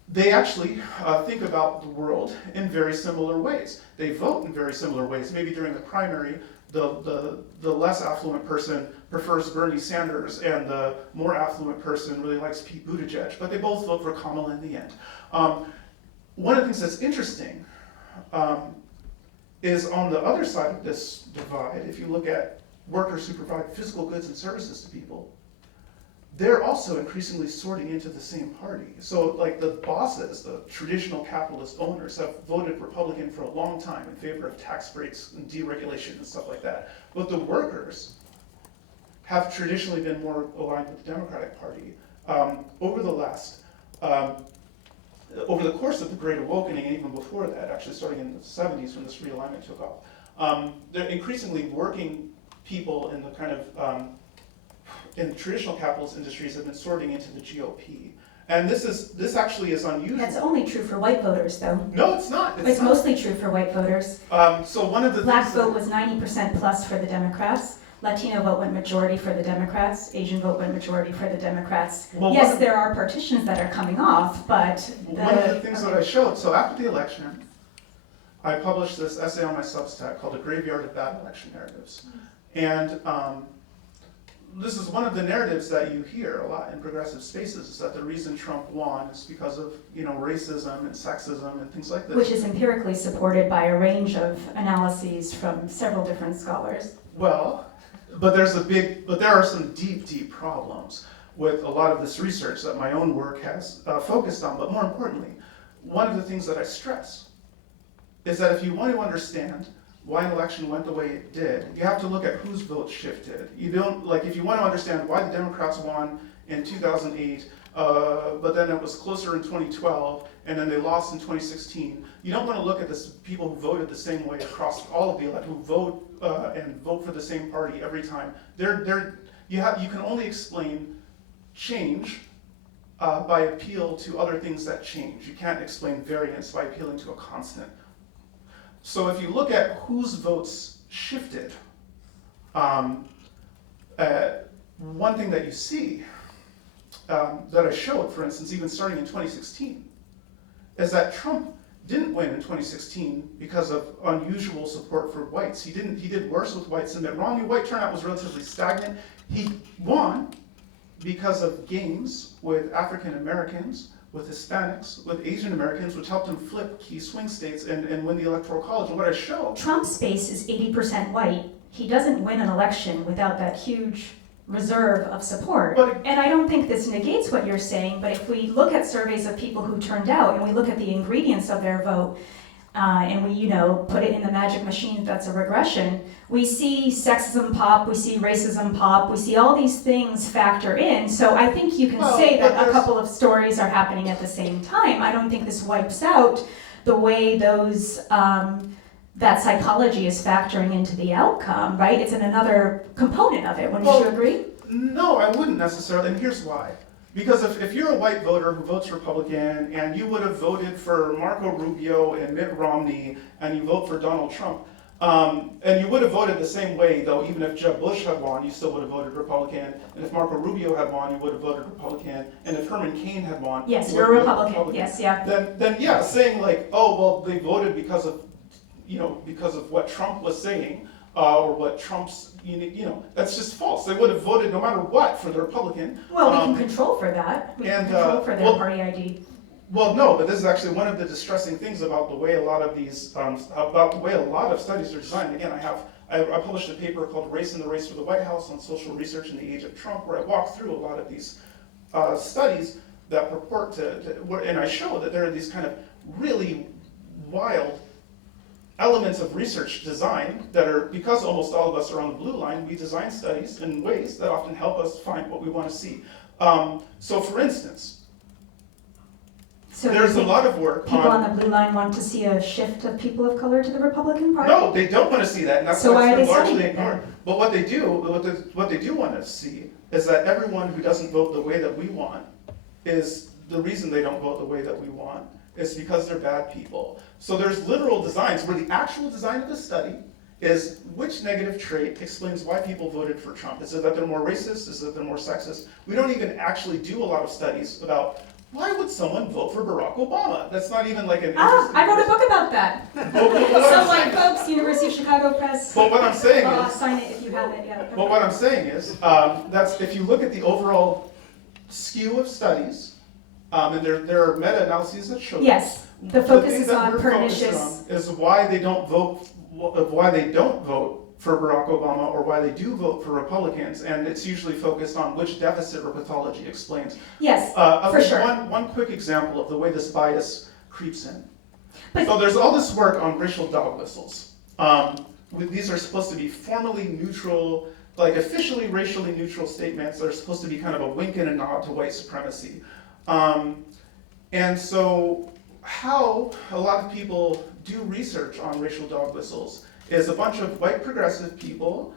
they actually think about the world in very similar ways. They vote in very similar ways. Maybe during the primary, the less affluent person prefers Bernie Sanders, and the more affluent person really likes Pete Buttigieg, but they both vote for Kamala in the end. One of the things that's interesting is on the other side of this divide, if you look at workers who provide physical goods and services to people, they're also increasingly sorting into the same party. So like the bosses, the traditional capitalist owners, have voted Republican for a long time in favor of tax breaks and deregulation and stuff like that. But the workers have traditionally been more aligned with the Democratic Party. Over the course of the Great Awakening, and even before that, actually starting in the 70s when this realignment took off, they're increasingly working people in the kind of in traditional capitalist industries have been sorting into the GOP. And this actually is unusual. That's only true for white voters, though. No, it's not. It's mostly true for white voters. So one of the Black vote was 90% plus for the Democrats. Latino vote went majority for the Democrats. Asian vote went majority for the Democrats. Well, yes, there are partitions that are coming off, but one of the things that I showed, so after the election, I published this essay on my Substack called "The Graveyard of Bad Election Narratives," and this is one of the narratives that you hear a lot in progressive spaces, is that the reason Trump won is because of, racism and sexism and things like this. Which is empirically supported by a range of analyses from several different scholars. Well, but there are some deep, deep problems with a lot of this research that my own work has focused on. But more importantly, one of the things that I stress is that if you want to understand why an election went the way it did, you have to look at whose votes shifted. You don't, if you want to understand why the Democrats won in 2008, but then it was closer in 2012, and then they lost in 2016, you don't want to look at this people who voted the same way across all of the electorate, who vote for the same party every time. You can only explain change by appeal to other things that change. You can't explain variance by appealing to a constant. So if you look at whose votes shifted, one thing that you see that I showed, for instance, even starting in 2016, is that Trump didn't win in 2016 because of unusual support for whites. He did worse with whites than Mitt Romney. White turnout was relatively stagnant. He won because of gains with African Americans, with Hispanics, with Asian Americans, which helped him flip key swing states and win the Electoral College. And what I show... Trump's base is 80% white. He doesn't win an election without that huge reserve of support. And I don't think this negates what you're saying, but if we look at surveys of people who turned out and we look at the ingredients of their vote, and we, put it in the magic machine that's a regression, we see sexism pop, we see racism pop, we see all these things factor in. So I think you can say that a couple of stories are happening at the same time. I don't think this wipes out the way that psychology is factoring into the outcome, right? It's another component of it. Wouldn't you agree? No, I wouldn't necessarily, and here's why. Because if you're a white voter who votes Republican and you would have voted for Marco Rubio and Mitt Romney and you vote for Donald Trump, and you would have voted the same way, though, even if Jeb Bush had won, you still would have voted Republican, and if Marco Rubio had won, you would have voted Republican, and if Herman Cain had won, yes, you you're would a have voted Republican. Yes, yeah. Then yeah, saying they voted because of what Trump was saying, or what Trump's, that's just false. They would have voted no matter what for the Republican. Well, we can control for that. We can control for their party ID. Well, no, but this is actually one of the distressing things about the way a lot of these, about the way a lot of studies are designed. Again, I published a paper called Race in the Race for the White House on social research in the age of Trump, where I walk through a lot of these studies that purport and I show that there are these kind of really wild elements of research design that are, because almost all of us are on the blue line, we design studies in ways that often help us find what we want to see. So for instance, there's a lot of work people on the blue line want to see a shift of people of color to the Republican Party? No, they don't want to see that, and that's so why it's been largely largely ignored. But what they do want to see is that everyone who doesn't vote the way that we want is the reason they don't vote the way that we want is because they're bad people. So there's literal designs where the actual design of the study is which negative trait explains why people voted for Trump. Is it that they're more racist? Is it that they're more sexist? We don't even actually do a lot of studies about why would someone vote for Barack Obama? That's not even like an I wrote a book about that. Some white folks, University of Chicago Press. But what I'm saying is, I'll sign it if you have it, yeah. But what I'm saying is, that's if you look at the overall skew of studies, and there are meta-analyses that show yes, the focus is on pernicious. Is why they don't vote for Barack Obama or why they do vote for Republicans, and it's usually focused on which deficit or pathology explains. Yes, for sure. One quick example of the way this bias creeps in. So there's all this work on racial dog whistles. These are supposed to be formally neutral, like officially racially neutral statements that are supposed to be kind of a wink and a nod to white supremacy. And so how a lot of people do research on racial dog whistles is a bunch of white progressive people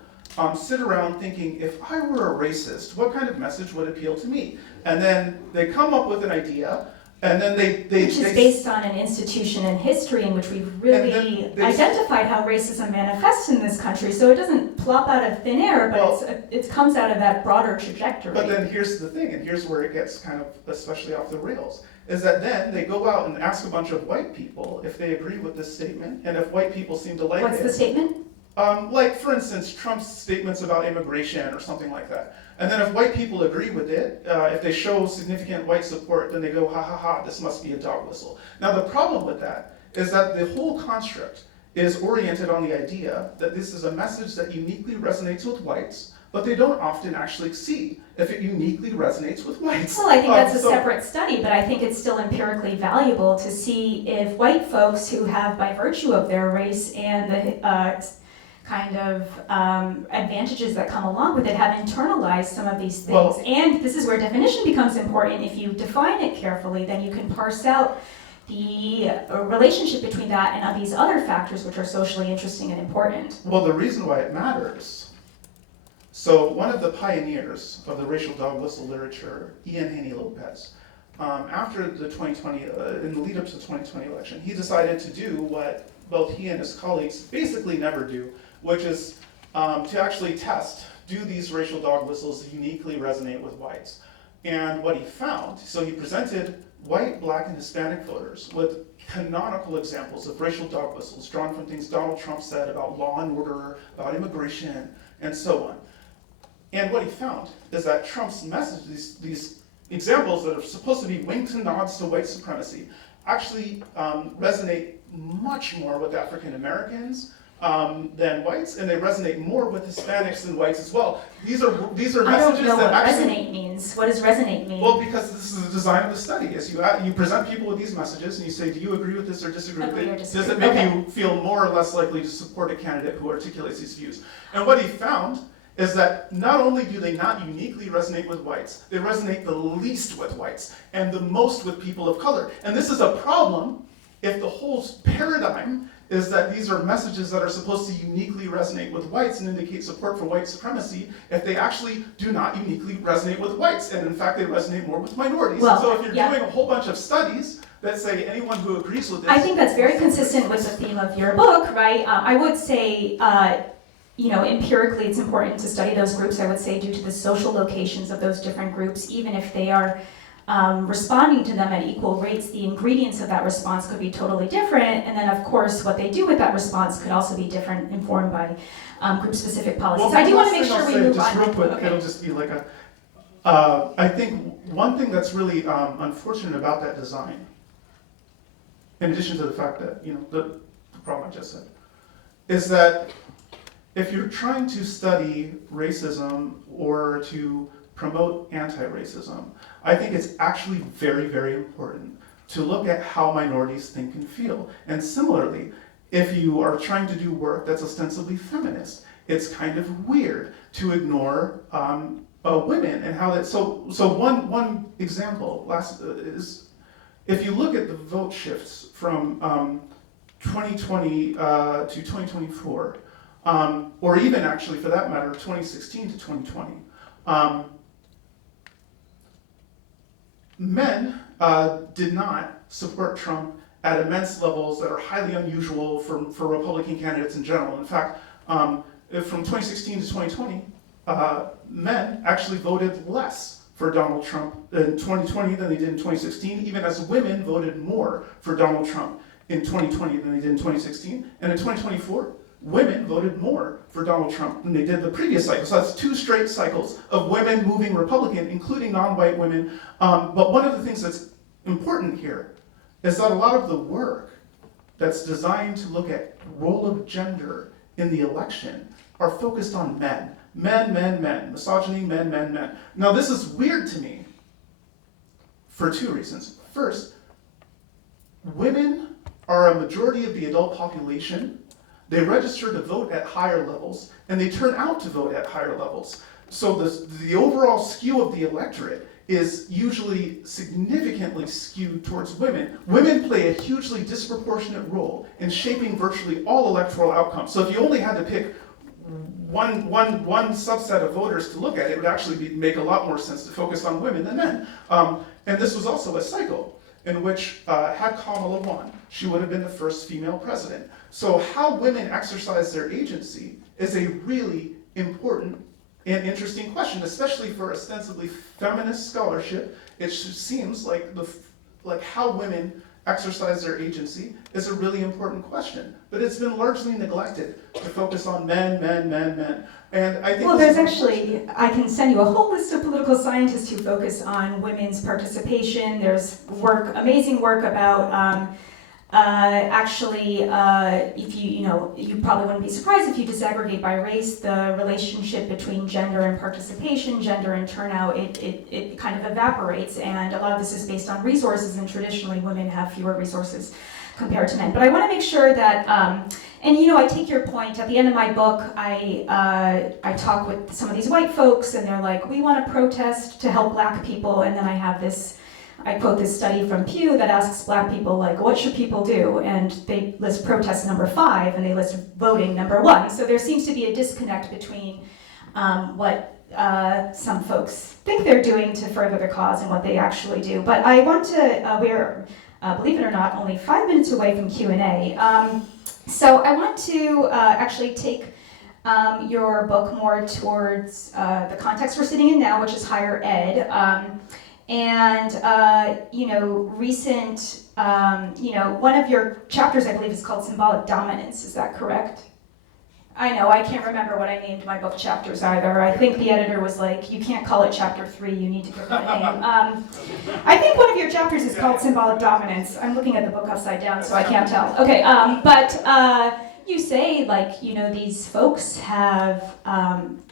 sit around thinking, if I were a racist, what kind of message would appeal to me? And then they come up with an idea, and then they which is based on an institution and history in which we've really identified how racism manifests in this country. So it doesn't plop out of thin air, but it comes out of that broader trajectory. But then here's the thing, and here's where it gets kind of especially off the rails, is that then they go out and ask a bunch of white people if they agree with this statement, and if white people seem to like What's it. the statement? Like, for instance, Trump's statements about immigration or something like that. And then if white people agree with it, if they show significant white support, then they go, ha ha ha, this must be a dog whistle. Now the problem with that is that the whole construct is oriented on the idea that this is a message that uniquely resonates with whites, but they don't often actually see if it uniquely resonates with whites. Well, I think that's a separate study, but I think it's still empirically valuable to see if white folks who have, by virtue of their race and the kind of advantages that come along with it, have internalized some of these things. Well, and this is where definition becomes important. If you define it carefully, then you can parse out the relationship between that and these other factors which are socially interesting and important. Well, the reason why it matters, so one of the pioneers of the racial dog whistle literature, Ian Haney Lopez, after the 2020, in the lead up to the 2020 election, he decided to do what both he and his colleagues basically never do, which is to actually test, do these racial dog whistles uniquely resonate with whites? And what he found, so he presented white, black, and Hispanic voters with canonical examples of racial dog whistles drawn from things Donald Trump said about law and order, about immigration, and so on. And what he found is that Trump's message, these examples that are supposed to be winks and nods to white supremacy, actually resonate much more with African Americans than whites, and they resonate more with Hispanics than whites as well. These are messages that I don't know what actually resonate means. What does resonate mean? Well, because this is the design of the study. Is you present people with these messages and you say, do you agree with this or disagree with Agree or it? disagree. Does it make Okay. you feel more or less likely to support a candidate who articulates these views? And what he found is that not only do they not uniquely resonate with whites, they resonate the least with whites and the most with people of color. And this is a problem if the whole paradigm is that these are messages that are supposed to uniquely resonate with whites and indicate support for white supremacy, if they actually do not uniquely resonate with whites, and in fact they resonate more with minorities. Well, and so if you're yeah. doing a whole bunch of studies that say anyone who agrees with this... I think that's very consistent with the theme of your book, right? I would say, empirically it's important to study those groups, I would say, due to the social locations of those different groups, even if they are responding to them at equal rates, the ingredients of that response could be totally different, and then of course what they do with that response could also be different, informed by group-specific policies. Well, I do want to one make last sure thing we I'll move say, on. just real quick, Okay. it'll just be like I think one thing that's really unfortunate about that design, in addition to the fact that, the problem I just said, is that if you're trying to study racism or to promote anti-racism, I think it's actually very, very important to look at how minorities think and feel. And similarly, if you are trying to do work that's ostensibly feminist, it's kind of weird to ignore women and how that. So one example is if you look at the vote shifts from 2020 to 2024, or even actually for that matter 2016 to 2020. Men did not support Trump at immense levels that are highly unusual for Republican candidates in general. In fact, from 2016 to 2020, men actually voted less for Donald Trump in 2020 than they did in 2016, even as women voted more for Donald Trump in 2020 than they did in 2016. And in 2024, women voted more for Donald Trump than they did the previous cycle. So that's 2 straight cycles of women moving Republican, including non-white women. But one of the things that's important here is that a lot of the work that's designed to look at role of gender in the election are focused on men. Men, misogyny, men. Now this is weird to me for 2 reasons. First, women are a majority of the adult population. They register to vote at higher levels, and they turn out to vote at higher levels. So the overall skew of the electorate is usually significantly skewed towards women. Women play a hugely disproportionate role in shaping virtually all electoral outcomes. So if you only had to pick one subset of voters to look at, it would actually make a lot more sense to focus on women than men. And this was also a cycle in which, had Kamala won, she would have been the first female president. So how women exercise their agency is a really important and interesting question, especially for ostensibly feminist scholarship. It seems like how women exercise their agency is a really important question. But it's been largely neglected to focus on men. And I think well, there's actually, I can send you a whole list of political scientists who focus on women's participation. There's amazing work about if you probably wouldn't be surprised if you disaggregate by race, the relationship between gender and participation, gender and turnout, it kind of evaporates, and a lot of this is based on resources, and traditionally women have fewer resources compared to men. But I want to make sure that, I take your point. At the end of my book, I talk with some of these white folks, and they're like, we want to protest to help black people, and then I quote this study from Pew that asks black people, like, what should people do? And they list protest number 5, and they list voting number 1. So there seems to be a disconnect between what some folks think they're doing to further the cause and what they actually do. But I want to, we're, believe it or not, only 5 minutes away from Q&A. So I want to actually take your book more towards the context we're sitting in now, which is higher ed. One of your chapters, I believe, is called Symbolic Dominance. Is that correct? I know, I can't remember what I named my book chapters either. I think the editor was like, you can't call it chapter 3, you need to give it a name. I think one of your chapters is called Symbolic Dominance. I'm looking at the book upside down, so I can't tell. Okay, you say, these folks have,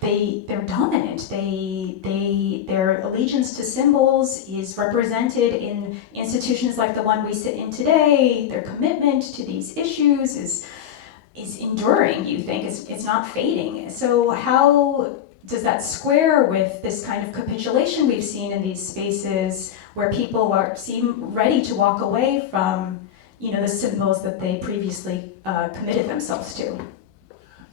they're dominant. Their allegiance to symbols is represented in institutions like the one we sit in today. Their commitment to these issues is enduring, you think. It's not fading. So how does that square with this kind of capitulation we've seen in these spaces where people seem ready to walk away from the symbols that they previously committed themselves to?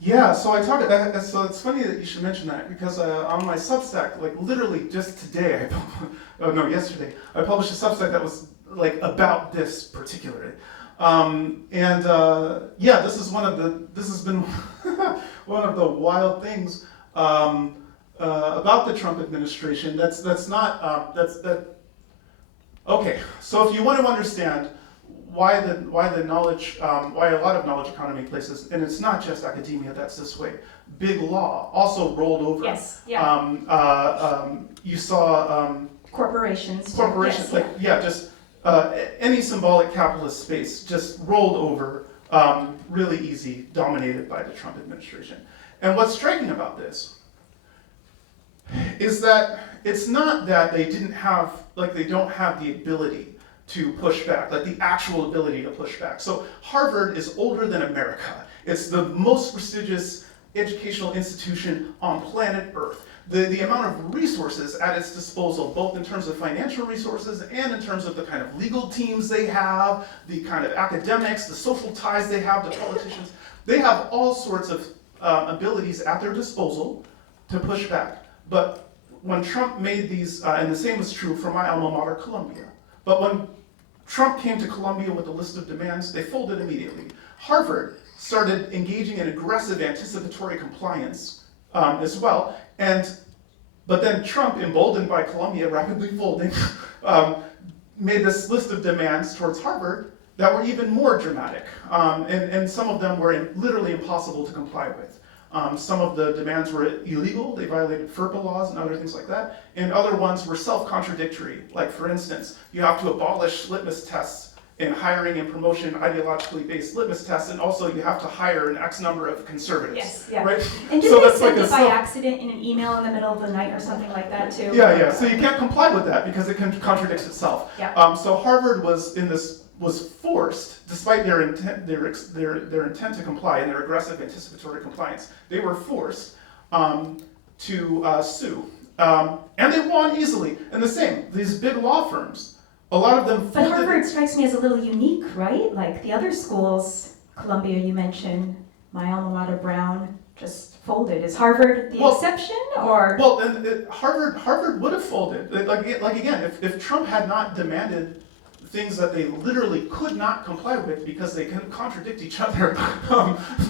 Yeah, so so it's funny that you should mention that, because on my Substack, literally just today, yesterday, I published a Substack that was about this particularly. This has been one of the wild things about the Trump administration. Okay, so if you want to understand why a lot of knowledge economy places, and it's not just academia that's this way. Big law also rolled over. Yes. Yeah. You saw corporations. Corporations, yes, any symbolic capitalist space just rolled over really easy, dominated by the Trump administration. And what's striking about this is that it's not that they don't have the ability to push back, the actual ability to push back. So Harvard is older than America. It's the most prestigious educational institution on planet Earth. The amount of resources at its disposal, both in terms of financial resources and in terms of the kind of legal teams they have, the kind of academics, the social ties they have, the politicians, they have all sorts of abilities at their disposal to push back. But when Trump made these, and the same was true for my alma mater, Columbia, but when Trump came to Columbia with a list of demands, they folded immediately. Harvard started engaging in aggressive anticipatory compliance as well, but then Trump, emboldened by Columbia rapidly folding, made this list of demands towards Harvard that were even more dramatic, and some of them were literally impossible to comply with. Some of the demands were illegal, they violated FERPA laws and other things like that, and other ones were self-contradictory. Like, for instance, you have to abolish litmus tests in hiring and promotion, ideologically based litmus tests, and also you have to hire an X number of conservatives. Yes, yeah. Right? And didn't they send it by accident in an email in the middle of the night or something like that too? Yeah. So you can't comply with that because it contradicts itself. Yeah. So Harvard was forced, despite their intent to comply and their aggressive anticipatory compliance, they were forced to sue. And they won easily. And these big law firms, a lot of them. But Harvard strikes me as a little unique, right? Like the other schools, Columbia you mentioned, my alma mater, Brown, just folded. Is Harvard the exception, or? Well, Harvard would have folded. Again, if Trump had not demanded things that they literally could not comply with because they can contradict each other,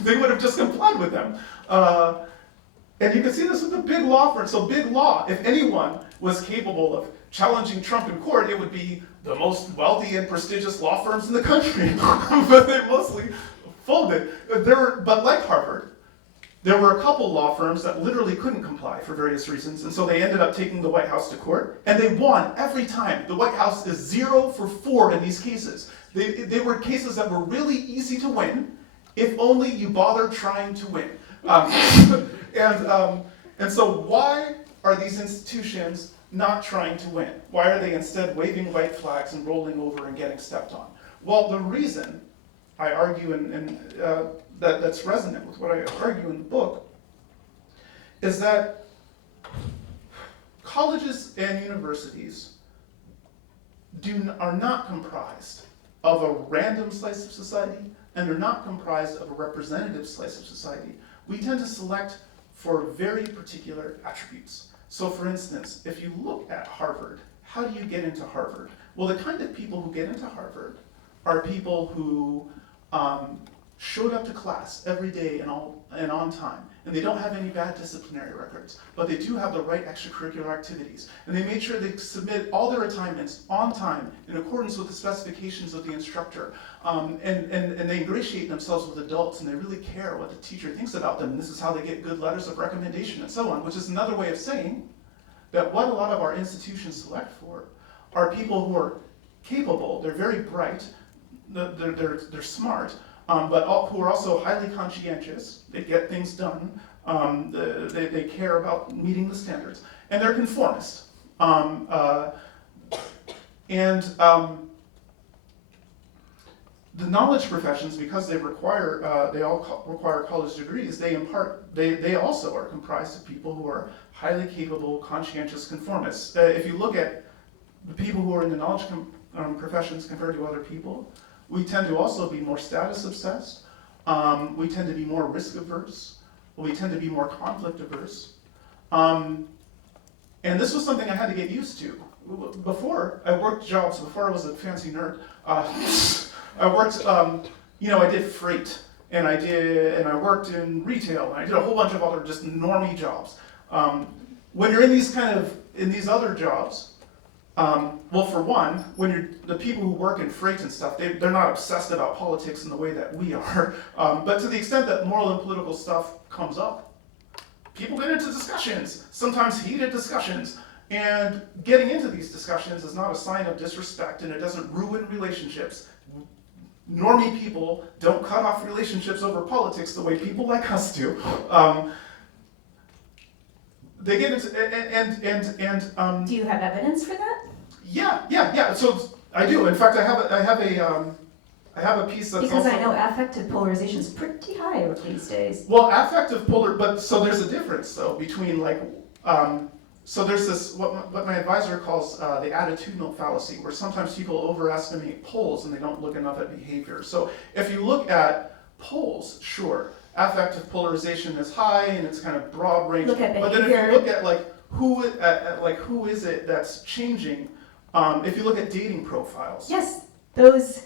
they would have just complied with them. And you can see this with the big law firm. So big law, if anyone was capable of challenging Trump in court, it would be the most wealthy and prestigious law firms in the country, but they mostly folded. But like Harvard, there were a couple law firms that literally couldn't comply for various reasons, and so they ended up taking the White House to court, and they won every time. The White House is 0 for 4 in these cases. They were cases that were really easy to win, if only you bother trying to win. And so why are these institutions not trying to win? Why are they instead waving white flags and rolling over and getting stepped on? Well, the reason I argue, that's resonant with what I argue in the book, is that colleges and universities are not comprised of a random slice of society, and they're not comprised of a representative slice of society. We tend to select for very particular attributes. So for instance, if you look at Harvard, how do you get into Harvard? Well, the kind of people who get into Harvard are people who showed up to class every day and on time, and they don't have any bad disciplinary records, but they do have the right extracurricular activities, and they made sure they submit all their assignments on time in accordance with the specifications of the instructor, and they ingratiate themselves with adults, and they really care what the teacher thinks about them, and this is how they get good letters of recommendation and so on, which is another way of saying that what a lot of our institutions select for are people who are capable, they're very bright, they're smart, but who are also highly conscientious. They get things done. They care about meeting the standards, and they're conformist. The knowledge professions, because they all require college degrees, they also are comprised of people who are highly capable, conscientious conformists. If you look at the people who are in the knowledge professions compared to other people, we tend to also be more status obsessed. We tend to be more risk averse. We tend to be more conflict averse. And this was something I had to get used to. Before I worked jobs, before I was a fancy nerd, I worked, I did freight, and I worked in retail, and I did a whole bunch of other just normie jobs. When you're in these other jobs, well, for one, the people who work in freight and stuff, they're not obsessed about politics in the way that we are. But to the extent that moral and political stuff comes up, people get into discussions, sometimes heated discussions. And getting into these discussions is not a sign of disrespect, and it doesn't ruin relationships. Normie people don't cut off relationships over politics the way people like us do. They get into Do you have evidence for that? Yeah. So I do. In fact, I have a piece that's because also, I know affective polarization is pretty high these days. Well, affective but so there's a difference though between so there's this what my advisor calls the attitudinal fallacy, where sometimes people overestimate polls and they don't look enough at behavior. So if you look at polls, sure, affective polarization is high and it's kind of broad range. Look at but then if you look at who is it that's changing, if you look at dating profiles. Yes, those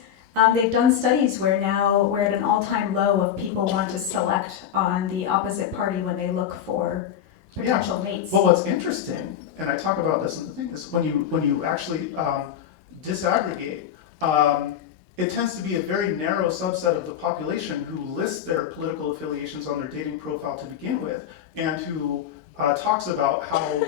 they've done studies where now we're at an all-time low of people want to select on the opposite party when they look for potential mates. Well, what's interesting, and I talk about this in the thing, is when you actually disaggregate, it tends to be a very narrow subset of the population who lists their political affiliations on their dating profile to begin with, and who talks about how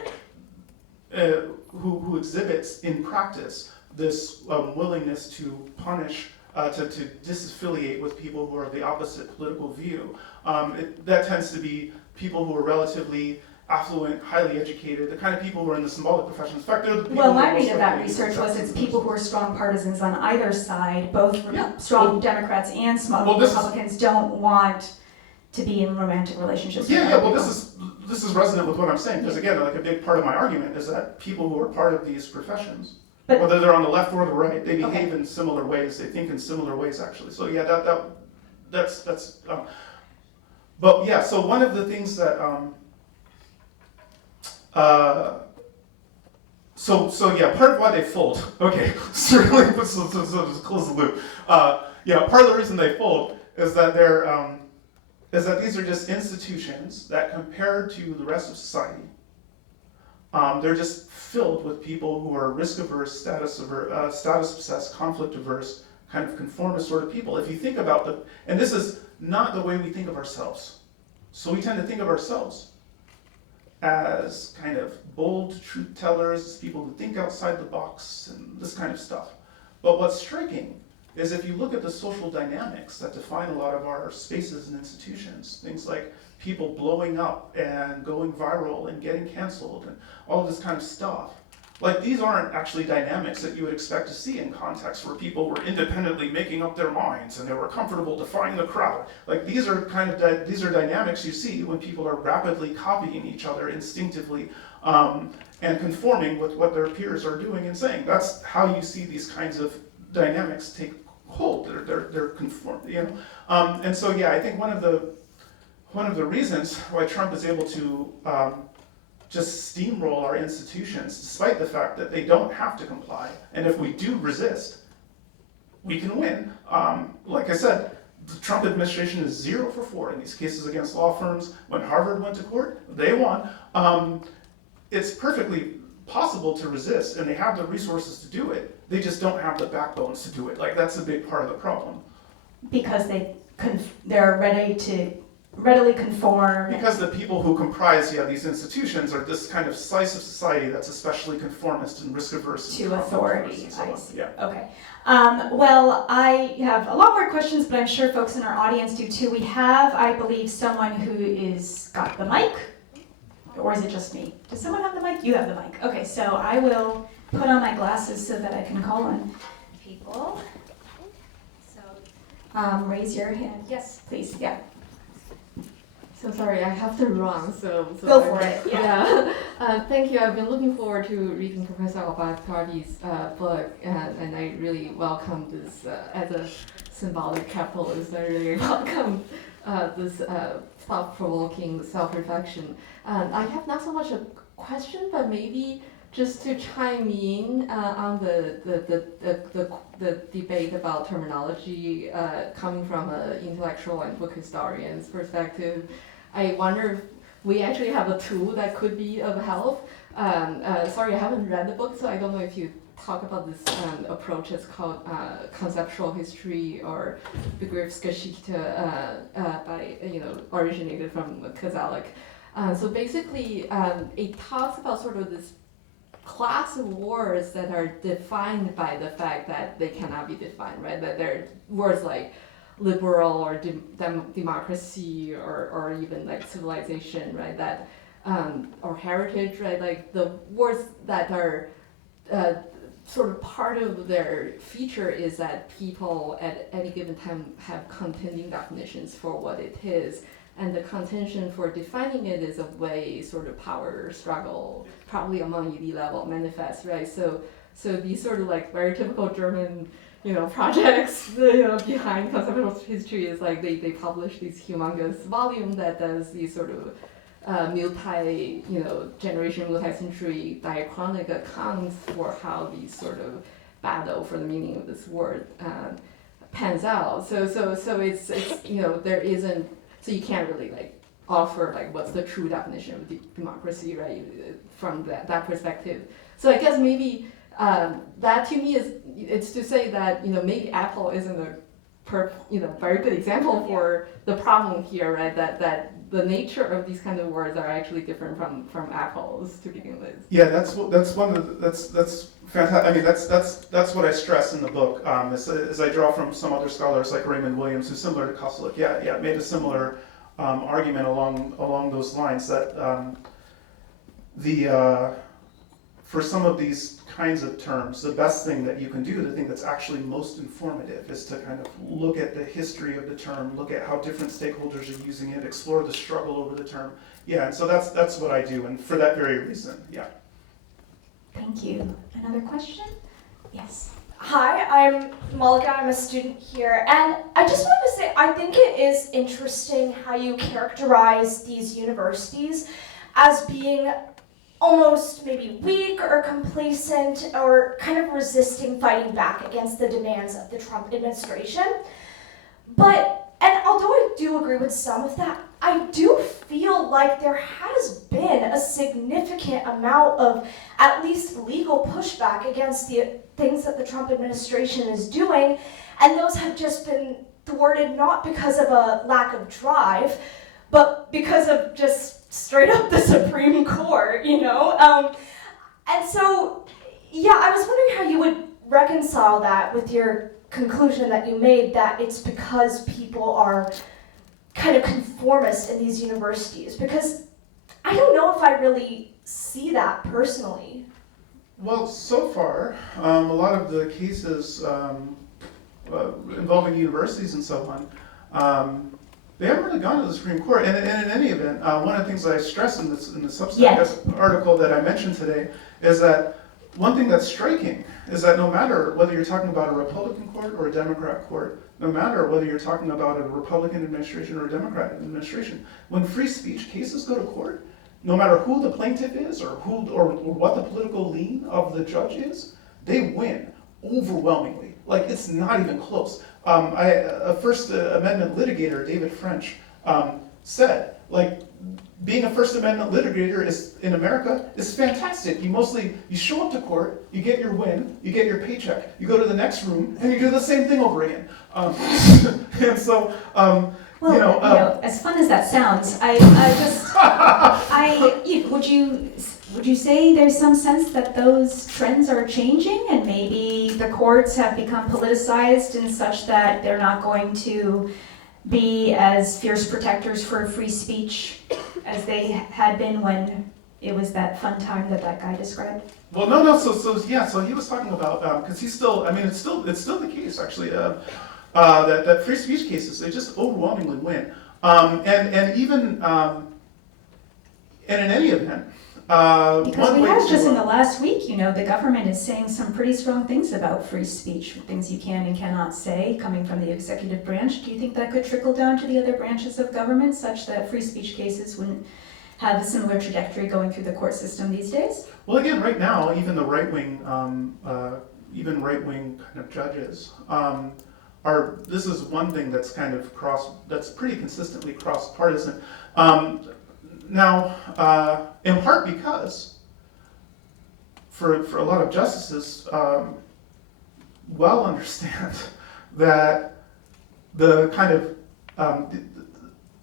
who exhibits in practice this willingness to punish, to disaffiliate with people who are of the opposite political view. That tends to be people who are relatively affluent, highly educated, the kind of people who are in the symbolic professions. In fact, they're the people my read of that research was it's people who are strong partisans on either side, both strong Democrats and small Republicans don't want to be in romantic relationships. Well, this is resonant with what I'm saying, because again, like a big part of my argument is that people who are part of these professions, whether they're on the left or the right, they behave in similar ways, they think in similar ways actually. So yeah, that's but yeah, so one of the things that part of why they fold. Okay, so really, so just close the loop. Part of the reason they fold is that these are just institutions that, compared to the rest of society, They're just filled with people who are risk-averse, status-obsessed, conflict-averse, kind of conformist sort of people. If you think about and this is not the way we think of ourselves. So we tend to think of ourselves as kind of bold truth tellers, as people who think outside the box, and this kind of stuff. But what's striking is if you look at the social dynamics that define a lot of our spaces and institutions, things like people blowing up and going viral and getting canceled and all of this kind of stuff, like these aren't actually dynamics that you would expect to see in contexts where people were independently making up their minds and they were comfortable defying the crowd. Like these are dynamics you see when people are rapidly copying each other instinctively and conforming with what their peers are doing and saying. That's how you see these kinds of dynamics take hold. They're conform, you know. And so yeah, I think one of the reasons why Trump is able to just steamroll our institutions, despite the fact that they don't have to comply, and if we do resist, we can win. Like I said, the Trump administration is 0 for 4 in these cases against law firms. When Harvard went to court, they won. It's perfectly possible to resist, and they have the resources to do it. They just don't have the backbones to do it. Like that's a big part of the problem. Because they're readily conform. Because the people who comprise these institutions are this kind of slice of society that's especially conformist and risk-averse. To authority, so I see. Yeah. Okay. Well, I have a lot more questions, but I'm sure folks in our audience do too. We have, I believe, someone who got the mic. Or is it just me? Does someone have the mic? You have the mic. Okay, so I will put on my glasses so that I can call on people. So raise your hand. Yes, please. Yeah. So sorry, I have to run. So Go for it. Yeah. Thank you. I've been looking forward to reading Professor al-Gharbi's book, and I really welcome this as a symbolic capitalist. I really welcome this thought-provoking self-reflection. I have not so much a question, but maybe just to chime in on the debate about terminology coming from an intellectual and book historian's perspective. I wonder if we actually have a tool that could be of help. Sorry, I haven't read the book, so I don't know if you talk about this approach. It's called conceptual history or Begriffsgeschichte by originated from Kazalik. So basically, it talks about sort of this class of words that are defined by the fact that they cannot be defined, right? That they're words like liberal or democracy or even like civilization, right? That or heritage, right? Like the words that are sort of part of their feature is that people at any given time have contending definitions for what it is. And the contention for defining it is a way sort of power struggle, probably among ED level manifests, right? So these sort of like very typical German, projects, behind conceptual history is like they publish these humongous volume that does these sort of generation, multi-century diachronic accounts for how these sort of battle for the meaning of this word pans out. So it's there isn't. So you can't really like offer like what's the true definition of democracy, right? From that perspective. So I guess maybe that to me it's to say that maybe Apple isn't a very good example for the problem here, right? That the nature of these kind of words are actually different from apples to begin with. Yeah, that's fantastic. I mean, that's what I stress in the book. As I draw from some other scholars like Raymond Williams, who's similar to Koselleck. Yeah, made a similar argument along those lines that for some of these kinds of terms, the best thing that you can do, the thing that's actually most informative, is to kind of look at the history of the term, look at how different stakeholders are using it, explore the struggle over the term. Yeah, and so that's what I do, and for that very reason, yeah. Thank you. Another question? Yes. Hi, I'm Malika. I'm a student here, and I just wanted to say I think it is interesting how you characterize these universities as being almost maybe weak or complacent or kind of resisting fighting back against the demands of the Trump administration. But And although I do agree with some of that, I do feel like there has been a significant amount of at least legal pushback against the things that the Trump administration is doing, and those have just been thwarted not because of a lack of drive, but because of just straight up the Supreme Court, you know? And so, yeah, I was wondering how you would reconcile that with your conclusion that you made, that it's because people are kind of conformist in these universities, because I don't know if I really see that personally. Well, so far, a lot of the cases involving universities and so on, they haven't really gone to the Supreme Court. And in any event, one of the things that I stress in the Substack article that I mentioned today is that one thing that's striking is that no matter whether you're talking about a Republican court or a Democrat court, no matter whether you're talking about a Republican administration or a Democrat administration, when free speech cases go to court, no matter who the plaintiff is or what the political lean of the judge is, they win overwhelmingly. Like, it's not even close. A First Amendment litigator, David French, said, like, being a First Amendment litigator in America is fantastic. You show up to court, you get your win, you get your paycheck, you go to the next room, and you do the same thing over again. And so, as fun as that sounds, would you say there's some sense that those trends are changing, and maybe the courts have become politicized in such that they're not going to be as fierce protectors for free speech as they had been when it was that fun time that guy described? Well, no. So he was talking about because he's still. I mean, it's still the case actually. That free speech cases, they just overwhelmingly win. And even and in any event. Because we have just in the last week, the government is saying some pretty strong things about free speech, things you can and cannot say coming from the executive branch. Do you think that could trickle down to the other branches of government such that free speech cases wouldn't have a similar trajectory going through the court system these days? Well, again, right now, even the right-wing kind of judges this is one thing that's kind of that's pretty consistently cross-partisan. Now, in part because, for a lot of justices, well understand that the kind of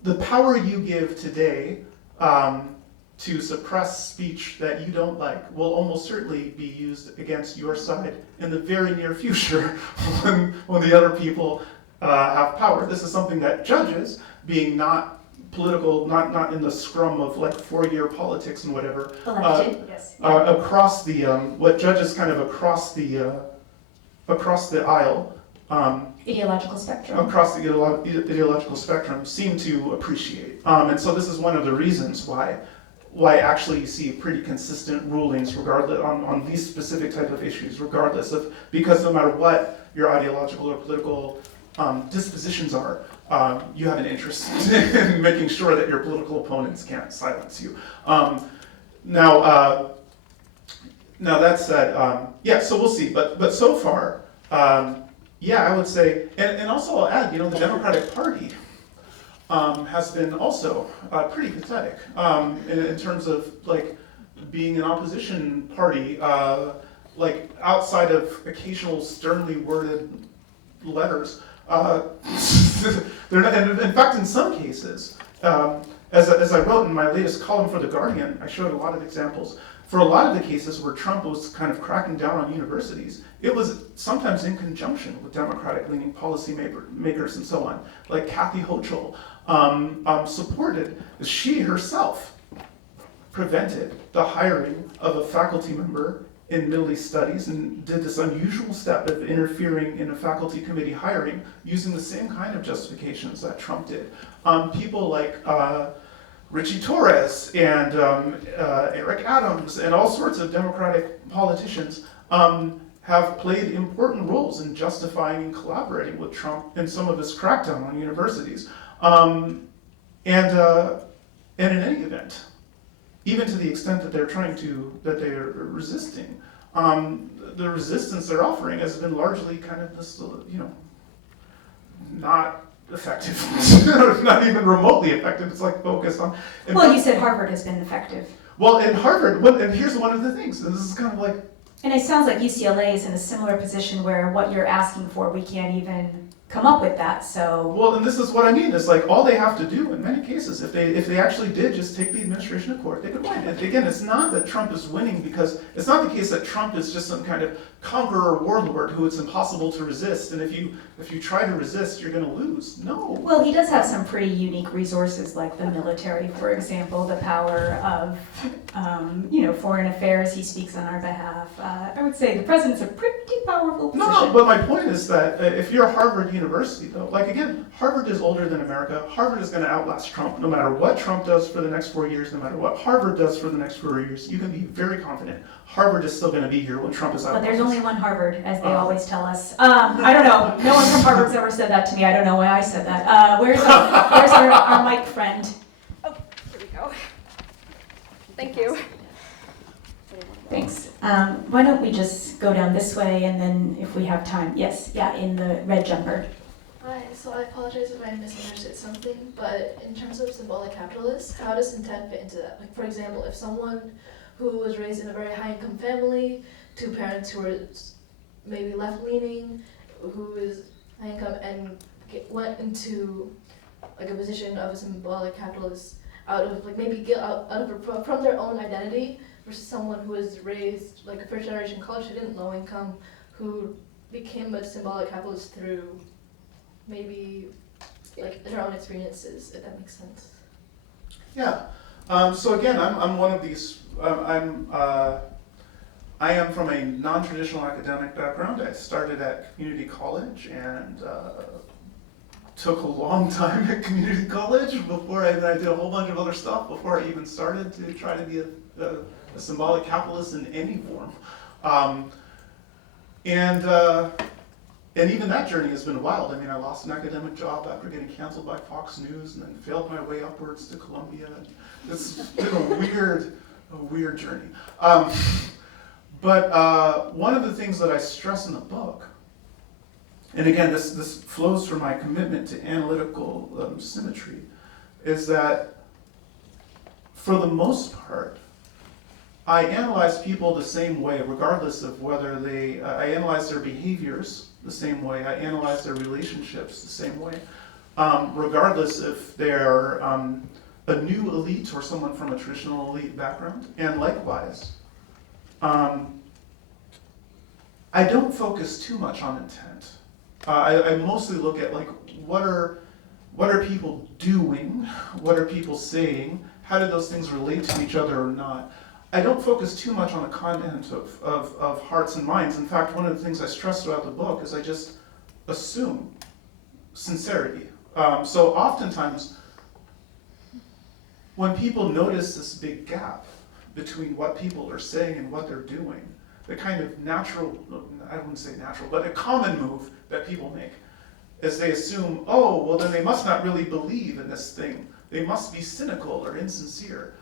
the power you give today to suppress speech that you don't like will almost certainly be used against your side in the very near future when the other people have power. This is something that judges, being not political, not in the scrum of like 4-year politics and whatever. Elected, yes. Across the what judges kind of across the aisle. Ideological spectrum. Across the ideological spectrum seem to appreciate, and so this is one of the reasons why actually you see pretty consistent rulings regardless on these specific type of issues, because no matter what your ideological or political dispositions are, you have an interest in making sure that your political opponents can't silence you. Now that said, so we'll see. But so far, I would say, and also I'll add, the Democratic Party has been also pretty pathetic in terms of like being an opposition party, like outside of occasional sternly worded letters. They're not, and in fact, in some cases, as I wrote in my latest column for The Guardian, I showed a lot of examples. For a lot of the cases where Trump was kind of cracking down on universities, it was sometimes in conjunction with Democratic-leaning policy makers and so on. Like Kathy Hochul supported, she herself prevented the hiring of a faculty member in Middle East Studies and did this unusual step of interfering in a faculty committee hiring using the same kind of justifications that Trump did. People like Richie Torres and Eric Adams and all sorts of Democratic politicians have played important roles in justifying and collaborating with Trump in some of his crackdown on universities. And in any event, even to the extent that they're resisting, the resistance they're offering has been largely kind of this, not effective. Not even remotely effective. It's like focused on. Well, you said Harvard has been effective. Well, in Harvard, and here's one of the things. This is kind of like. And it sounds like UCLA is in a similar position where what you're asking for, we can't even come up with that, so. Well, and this is what I mean. It's like all they have to do in many cases, if they actually did just take the administration to court, they could win. And again, it's not that Trump is winning because it's not the case that Trump is just some kind of conqueror warlord who it's impossible to resist. And if you try to resist, you're going to lose. No. Well, he does have some pretty unique resources like the military, for example, the power of, foreign affairs. He speaks on our behalf. I would say the president's a pretty powerful position. No, but my point is that if you're Harvard University, though, like again, Harvard is older than America. Harvard is going to outlast Trump no matter what Trump does for the next 4 years, no matter what Harvard does for the next 4 years. You can be very confident Harvard is still going to be here when Trump is out. But there's only one Harvard, as they always tell us. I don't know. No one from Harvard's ever said that to me. I don't know why I said that. Where's our mic friend? Oh, here we go. Thank you. Thanks. Why don't we just go down this way, and then if we have time, yes, yeah, in the red jumper. Hi, so I apologize if I misunderstood something, but in terms of symbolic capitalists, how does intent fit into that? Like, for example, if someone who was raised in a very high-income family, two parents who were maybe left-leaning, who is high-income, and went into like a position of a symbolic capitalist out of like maybe from their own identity, versus someone who was raised like a first-generation college student, low-income, who became a symbolic capitalist through maybe like their own experiences, if that makes sense. Yeah. So again, I'm one of these. I am from a non-traditional academic background. I started at community college and took a long time at community college before I did a whole bunch of other stuff before I even started to try to be a symbolic capitalist in any form. And even that journey has been wild. I mean, I lost an academic job after getting canceled by Fox News, and then failed my way upwards to Columbia. It's been a weird journey. But one of the things that I stress in the book, and again, this flows from my commitment to analytical symmetry, is that for the most part, I analyze people the same way, regardless of whether I analyze their behaviors the same way, I analyze their relationships the same way, regardless if they're a new elite or someone from a traditional elite background. And likewise, I don't focus too much on intent. I mostly look at like what are people doing, what are people saying, how do those things relate to each other or not. I don't focus too much on the content of hearts and minds. In fact, one of the things I stress throughout the book is I just assume sincerity. So oftentimes, when people notice this big gap between what people are saying and what they're doing, the kind of natural, I wouldn't say natural, but a common move that people make is they assume, oh, well then they must not really believe in this thing. They must be cynical or insincere.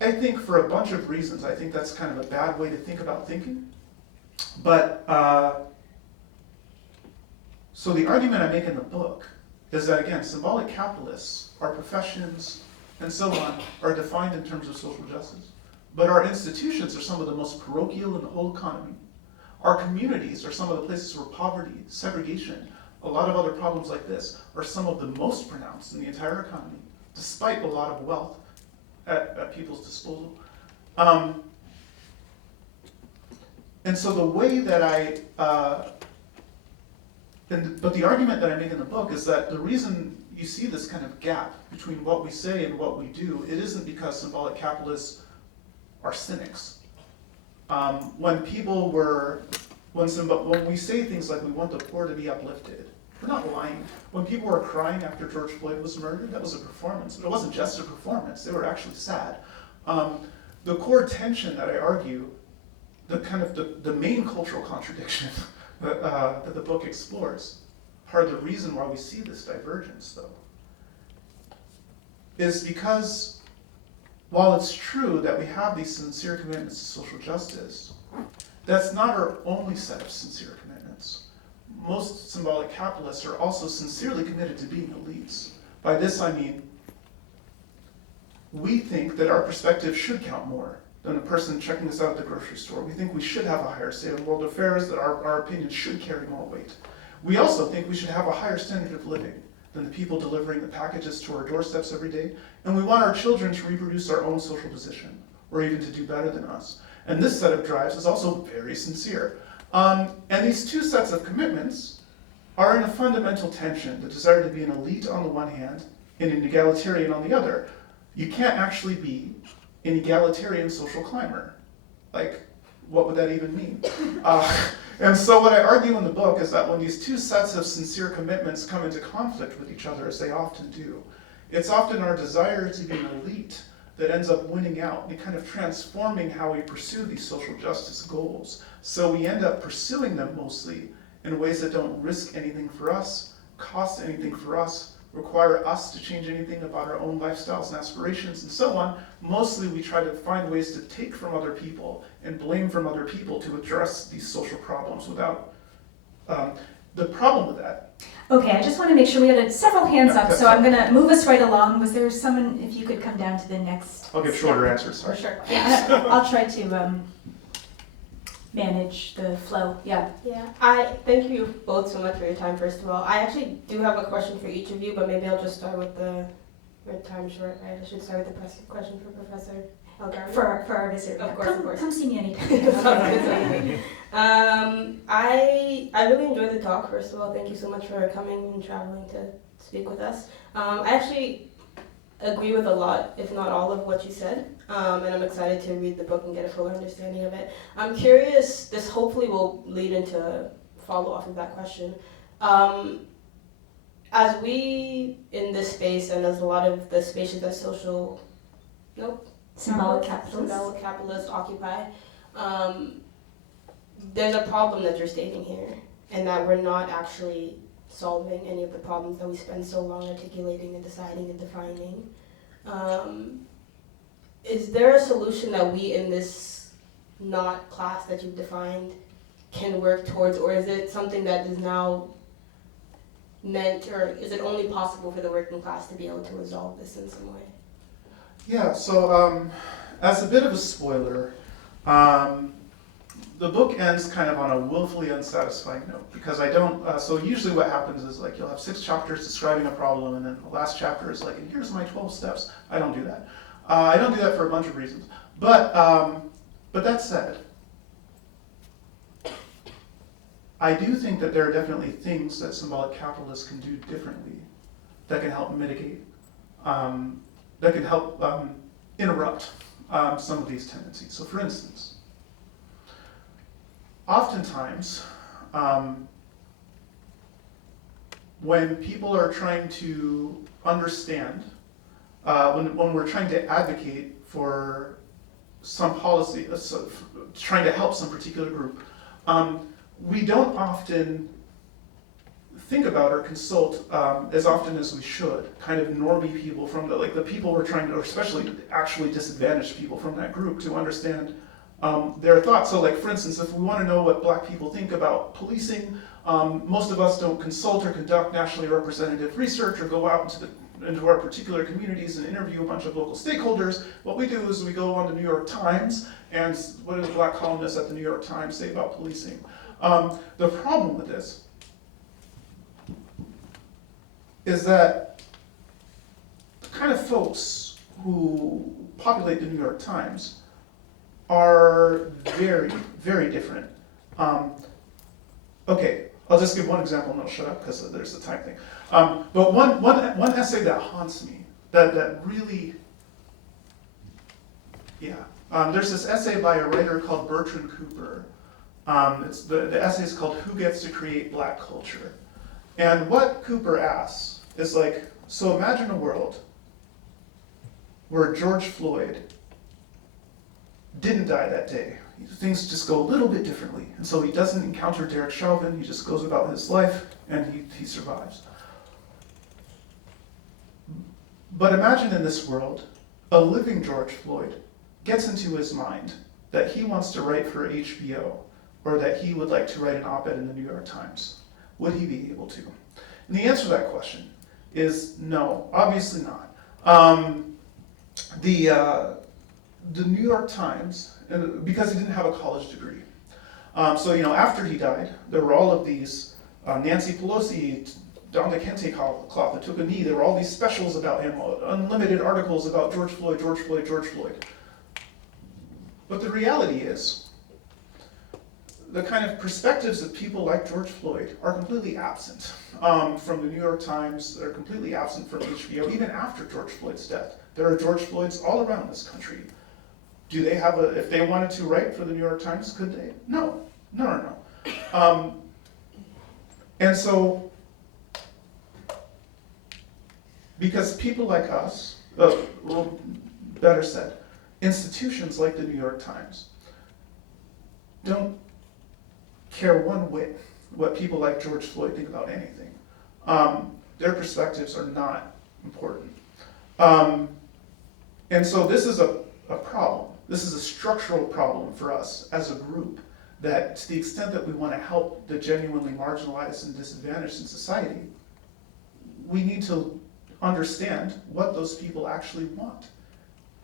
I think for a bunch of reasons, I think that's kind of a bad way to think about thinking. But, so the argument I make in the book is that, again, symbolic capitalists, our professions, and so on, are defined in terms of social justice. But our institutions are some of the most parochial in the whole economy. Our communities are some of the places where poverty, segregation, a lot of other problems like this are some of the most pronounced in the entire economy, despite a lot of wealth at people's disposal. And so the way that but the argument that I make in the book is that the reason you see this kind of gap between what we say and what we do, it isn't because symbolic capitalists are cynics. When we say things like we want the poor to be uplifted, we're not lying. When people were crying after George Floyd was murdered, that was a performance. But it wasn't just a performance, they were actually sad. The core tension that I argue, the main cultural contradiction that the book explores, part of the reason why we see this divergence though, is because while it's true that we have these sincere commitments to social justice, that's not our only set of sincere commitments. most symbolic capitalists are also sincerely committed to being elites. By this I mean, we think that our perspective should count more than a person checking us out at the grocery store. We think we should have a higher say in world affairs, that our opinions should carry more weight. We also think we should have a higher standard of living than the people delivering the packages to our doorsteps every day. And we want our children to reproduce our own social position, or even to do better than us. And this set of drives is also very sincere. And these two sets of commitments are in a fundamental tension, the desire to be an elite on the one hand and an egalitarian on the other. You can't actually be an egalitarian social climber. Like, what would that even mean? And so what I argue in the book is that when these two sets of sincere commitments come into conflict with each other, as they often do, it's often our desire to be an elite that ends up winning out and kind of transforming how we pursue these social justice goals. So we end up pursuing them mostly in ways that don't risk anything for us, cost anything for us, require us to change anything about our own lifestyles and aspirations and so on. Mostly we try to find ways to take from other people and blame from other people to address these social problems without, the problem with that. Okay, I just want to make sure we had several hands Yeah, up, that's so I'm fine. going to move us right along. Was there someone, if you could come down to the next? I'll give shorter answers, For sorry. sure. Yeah, I'll try to manage the flow. Yeah. Yeah, I thank you both so much for your time, first of all. I actually do have a question for each of you, but maybe I'll just start with time short, right? I should start with the question for Professor al-Gharbi. For our visitor. Of Yeah. course, Come, of course. Come see me anytime. I really enjoyed the talk, first of all. Thank you so much for coming and traveling to speak with us. I actually agree with a lot, if not all of what you said, and I'm excited to read the book and get a fuller understanding of it. I'm curious, this hopefully will lead into a follow-off of that question. As we in this space, and as a lot of the spaces that Symbolic capitalists. symbolic capitalists occupy, there's a problem that you're stating here, and that we're not actually solving any of the problems that we spend so long articulating and deciding and defining. Is there a solution that we in this not class that you've defined can work towards, or is it something that is now meant, or is it only possible for the working class to be able to resolve this in some way? Yeah, so as a bit of a spoiler, the book ends kind of on a willfully unsatisfying note, because I don't, so usually what happens is like you'll have 6 chapters describing a problem, and then the last chapter is like, and here's my 12 steps. I don't do that. I don't do that for a bunch of reasons. But that said, I do think that there are definitely things that symbolic capitalists can do differently that can help mitigate, that can help interrupt some of these tendencies. So for instance, oftentimes, when people are trying to understand, when we're trying to advocate for some policy, trying to help some particular group, we don't often think about or consult as often as we should, kind of normie people from the people we're trying to, or especially actually disadvantaged people from that group, to understand their thoughts. So like, for instance, if we want to know what Black people think about policing, most of us don't consult or conduct nationally representative research or go out into our particular communities and interview a bunch of local stakeholders. What we do is we go on the New York Times, and what do the Black columnists at the New York Times say about policing? The problem with this is that the kind of folks who populate the New York Times are very, very different. Okay, I'll just give one example and I'll shut up because there's the time thing. But one essay that haunts me, that really, yeah. There's this essay by a writer called Bertrand Cooper. The essay is called Who Gets to Create Black Culture? And what Cooper asks is like, so imagine a world where George Floyd didn't die that day. Things just go a little bit differently. And so he doesn't encounter Derek Chauvin, he just goes about his life and he survives. But imagine in this world, a living George Floyd gets into his mind that he wants to write for HBO, or that he would like to write an op-ed in the New York Times. would he be able to? And the answer to that question is no, obviously not. The New York Times, because he didn't have a college degree. So, after he died, there were all of these Nancy Pelosi, Don the Kente cloth that took a knee. There were all these specials about him, unlimited articles about George Floyd, George Floyd, George Floyd. But the reality is, the kind of perspectives of people like George Floyd are completely absent from the New York Times. They're completely absent from HBO, even after George Floyd's death. There are George Floyds all around this country. Do they have if they wanted to write for the New York Times, could they? No. And so, because people like us, well, better said, institutions like the New York Times don't care one whit what people like George Floyd think about anything. Their perspectives are not important. And so this is a problem. This is a structural problem for us as a group, that to the extent that we want to help the genuinely marginalized and disadvantaged in society, we need to understand what those people actually want.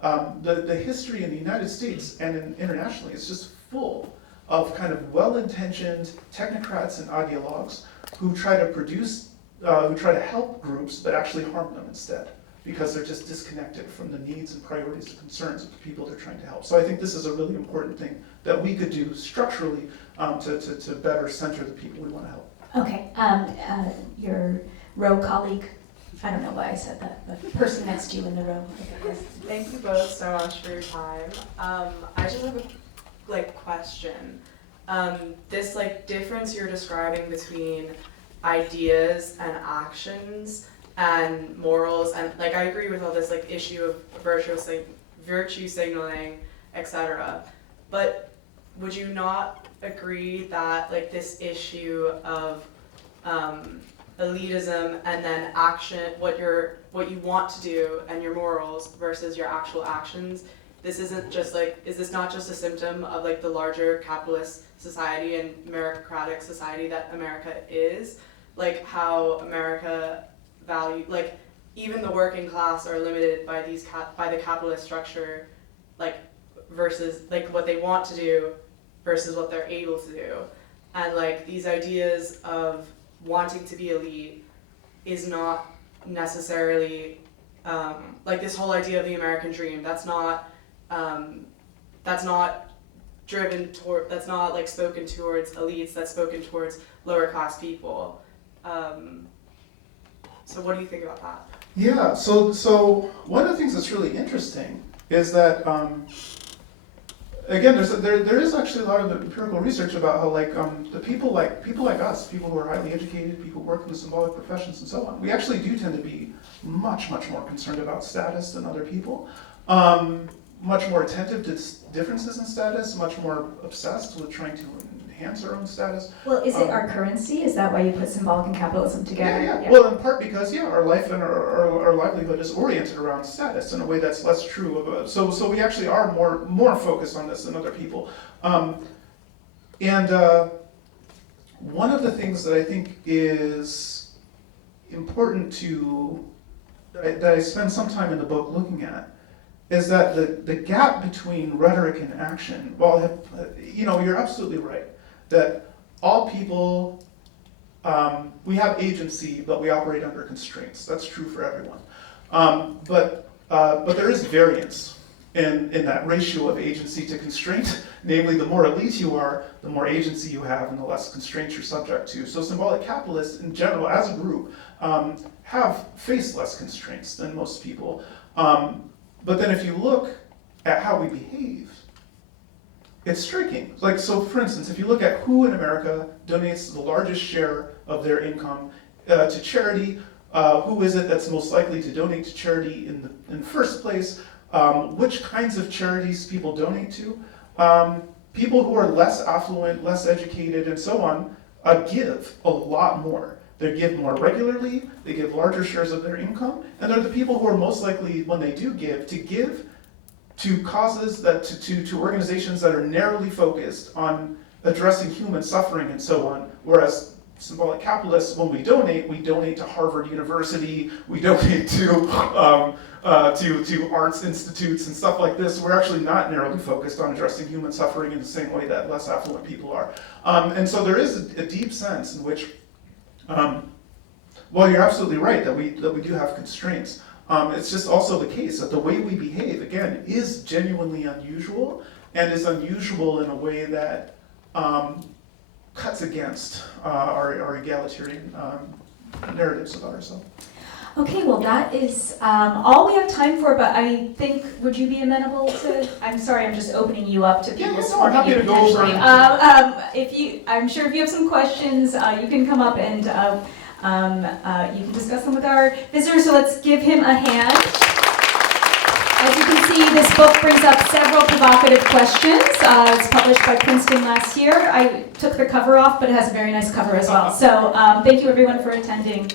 The history in the United States and internationally is just full of kind of well-intentioned technocrats and ideologues who try to help groups but actually harm them instead, because they're just disconnected from the needs and priorities and concerns of the people they're trying to help. So I think this is a really important thing that we could do structurally to better center the people we want to help. Okay, your row colleague, I don't know why I said that, but the person next to you in the row. Thank you both so much for your time. I just have a question. This difference you're describing between ideas and actions and morals, and I agree with all this issue of virtue signaling, etc. But would you not agree that this issue of elitism and then action, what you want to do and your morals versus your actual actions, this isn't just is this not just a symptom of the larger capitalist society and meritocratic society that America is? How America value, even the working class are limited by by the capitalist structure, versus what they want to do versus what they're able to do. And these ideas of wanting to be elite is not necessarily this whole idea of the American dream. That's not driven toward, that's not spoken towards elites, that's spoken towards lower class people. So what do you think about that? Yeah, so one of the things that's really interesting is that again, there is actually a lot of empirical research about how the people like us, people who are highly educated, people who work in the symbolic professions and so on, we actually do tend to be much more concerned about status than other people. Much more attentive to differences in status, much more obsessed with trying to enhance our own status. Well, is it our currency? Is that why you put symbolic and capitalism together? Yeah. Well, in part because our life and our livelihood is oriented around status in a way that's less true of so we actually are more focused on this than other people. And one of the things that I think is important that I spend some time in the book looking at is that the gap between rhetoric and action, you're absolutely right, that all people, we have agency, but we operate under constraints. That's true for everyone. But there is variance in that ratio of agency to constraint. Namely, the more elite you are, the more agency you have, and the less constraints you're subject to. So symbolic capitalists, in general, as a group, have faced less constraints than most people. But then if you look at how we behave, it's striking. So for instance, if you look at who in America donates the largest share of their income to charity, who is it that's most likely to donate to charity in the first place, which kinds of charities people donate to, people who are less affluent, less educated, and so on, give a lot more. They give more regularly, they give larger shares of their income, and they're the people who are most likely, when they do give to causes to organizations that are narrowly focused on addressing human suffering and so on, whereas symbolic capitalists, when we donate to Harvard University, we donate to arts institutes and stuff like this. We're actually not narrowly focused on addressing human suffering in the same way that less affluent people are. And so there is a deep sense in which, well, you're absolutely right that we do have constraints. It's just also the case that the way we behave, again, is genuinely unusual, and is unusual in a way that cuts against our egalitarian narratives about ourselves. Okay, well, that is all we have time for, but I think, would you be amenable to, I'm sorry, I'm just opening you up to people. Yeah, no, I'm happy to go over. I'm sure if you have some questions, you can come up and you can discuss them with our visitor, so let's give him a hand. As you can see, this book brings up several provocative questions. It's published by Princeton last year. I took the cover off, but it has a very nice cover as well. So thank you everyone for attending.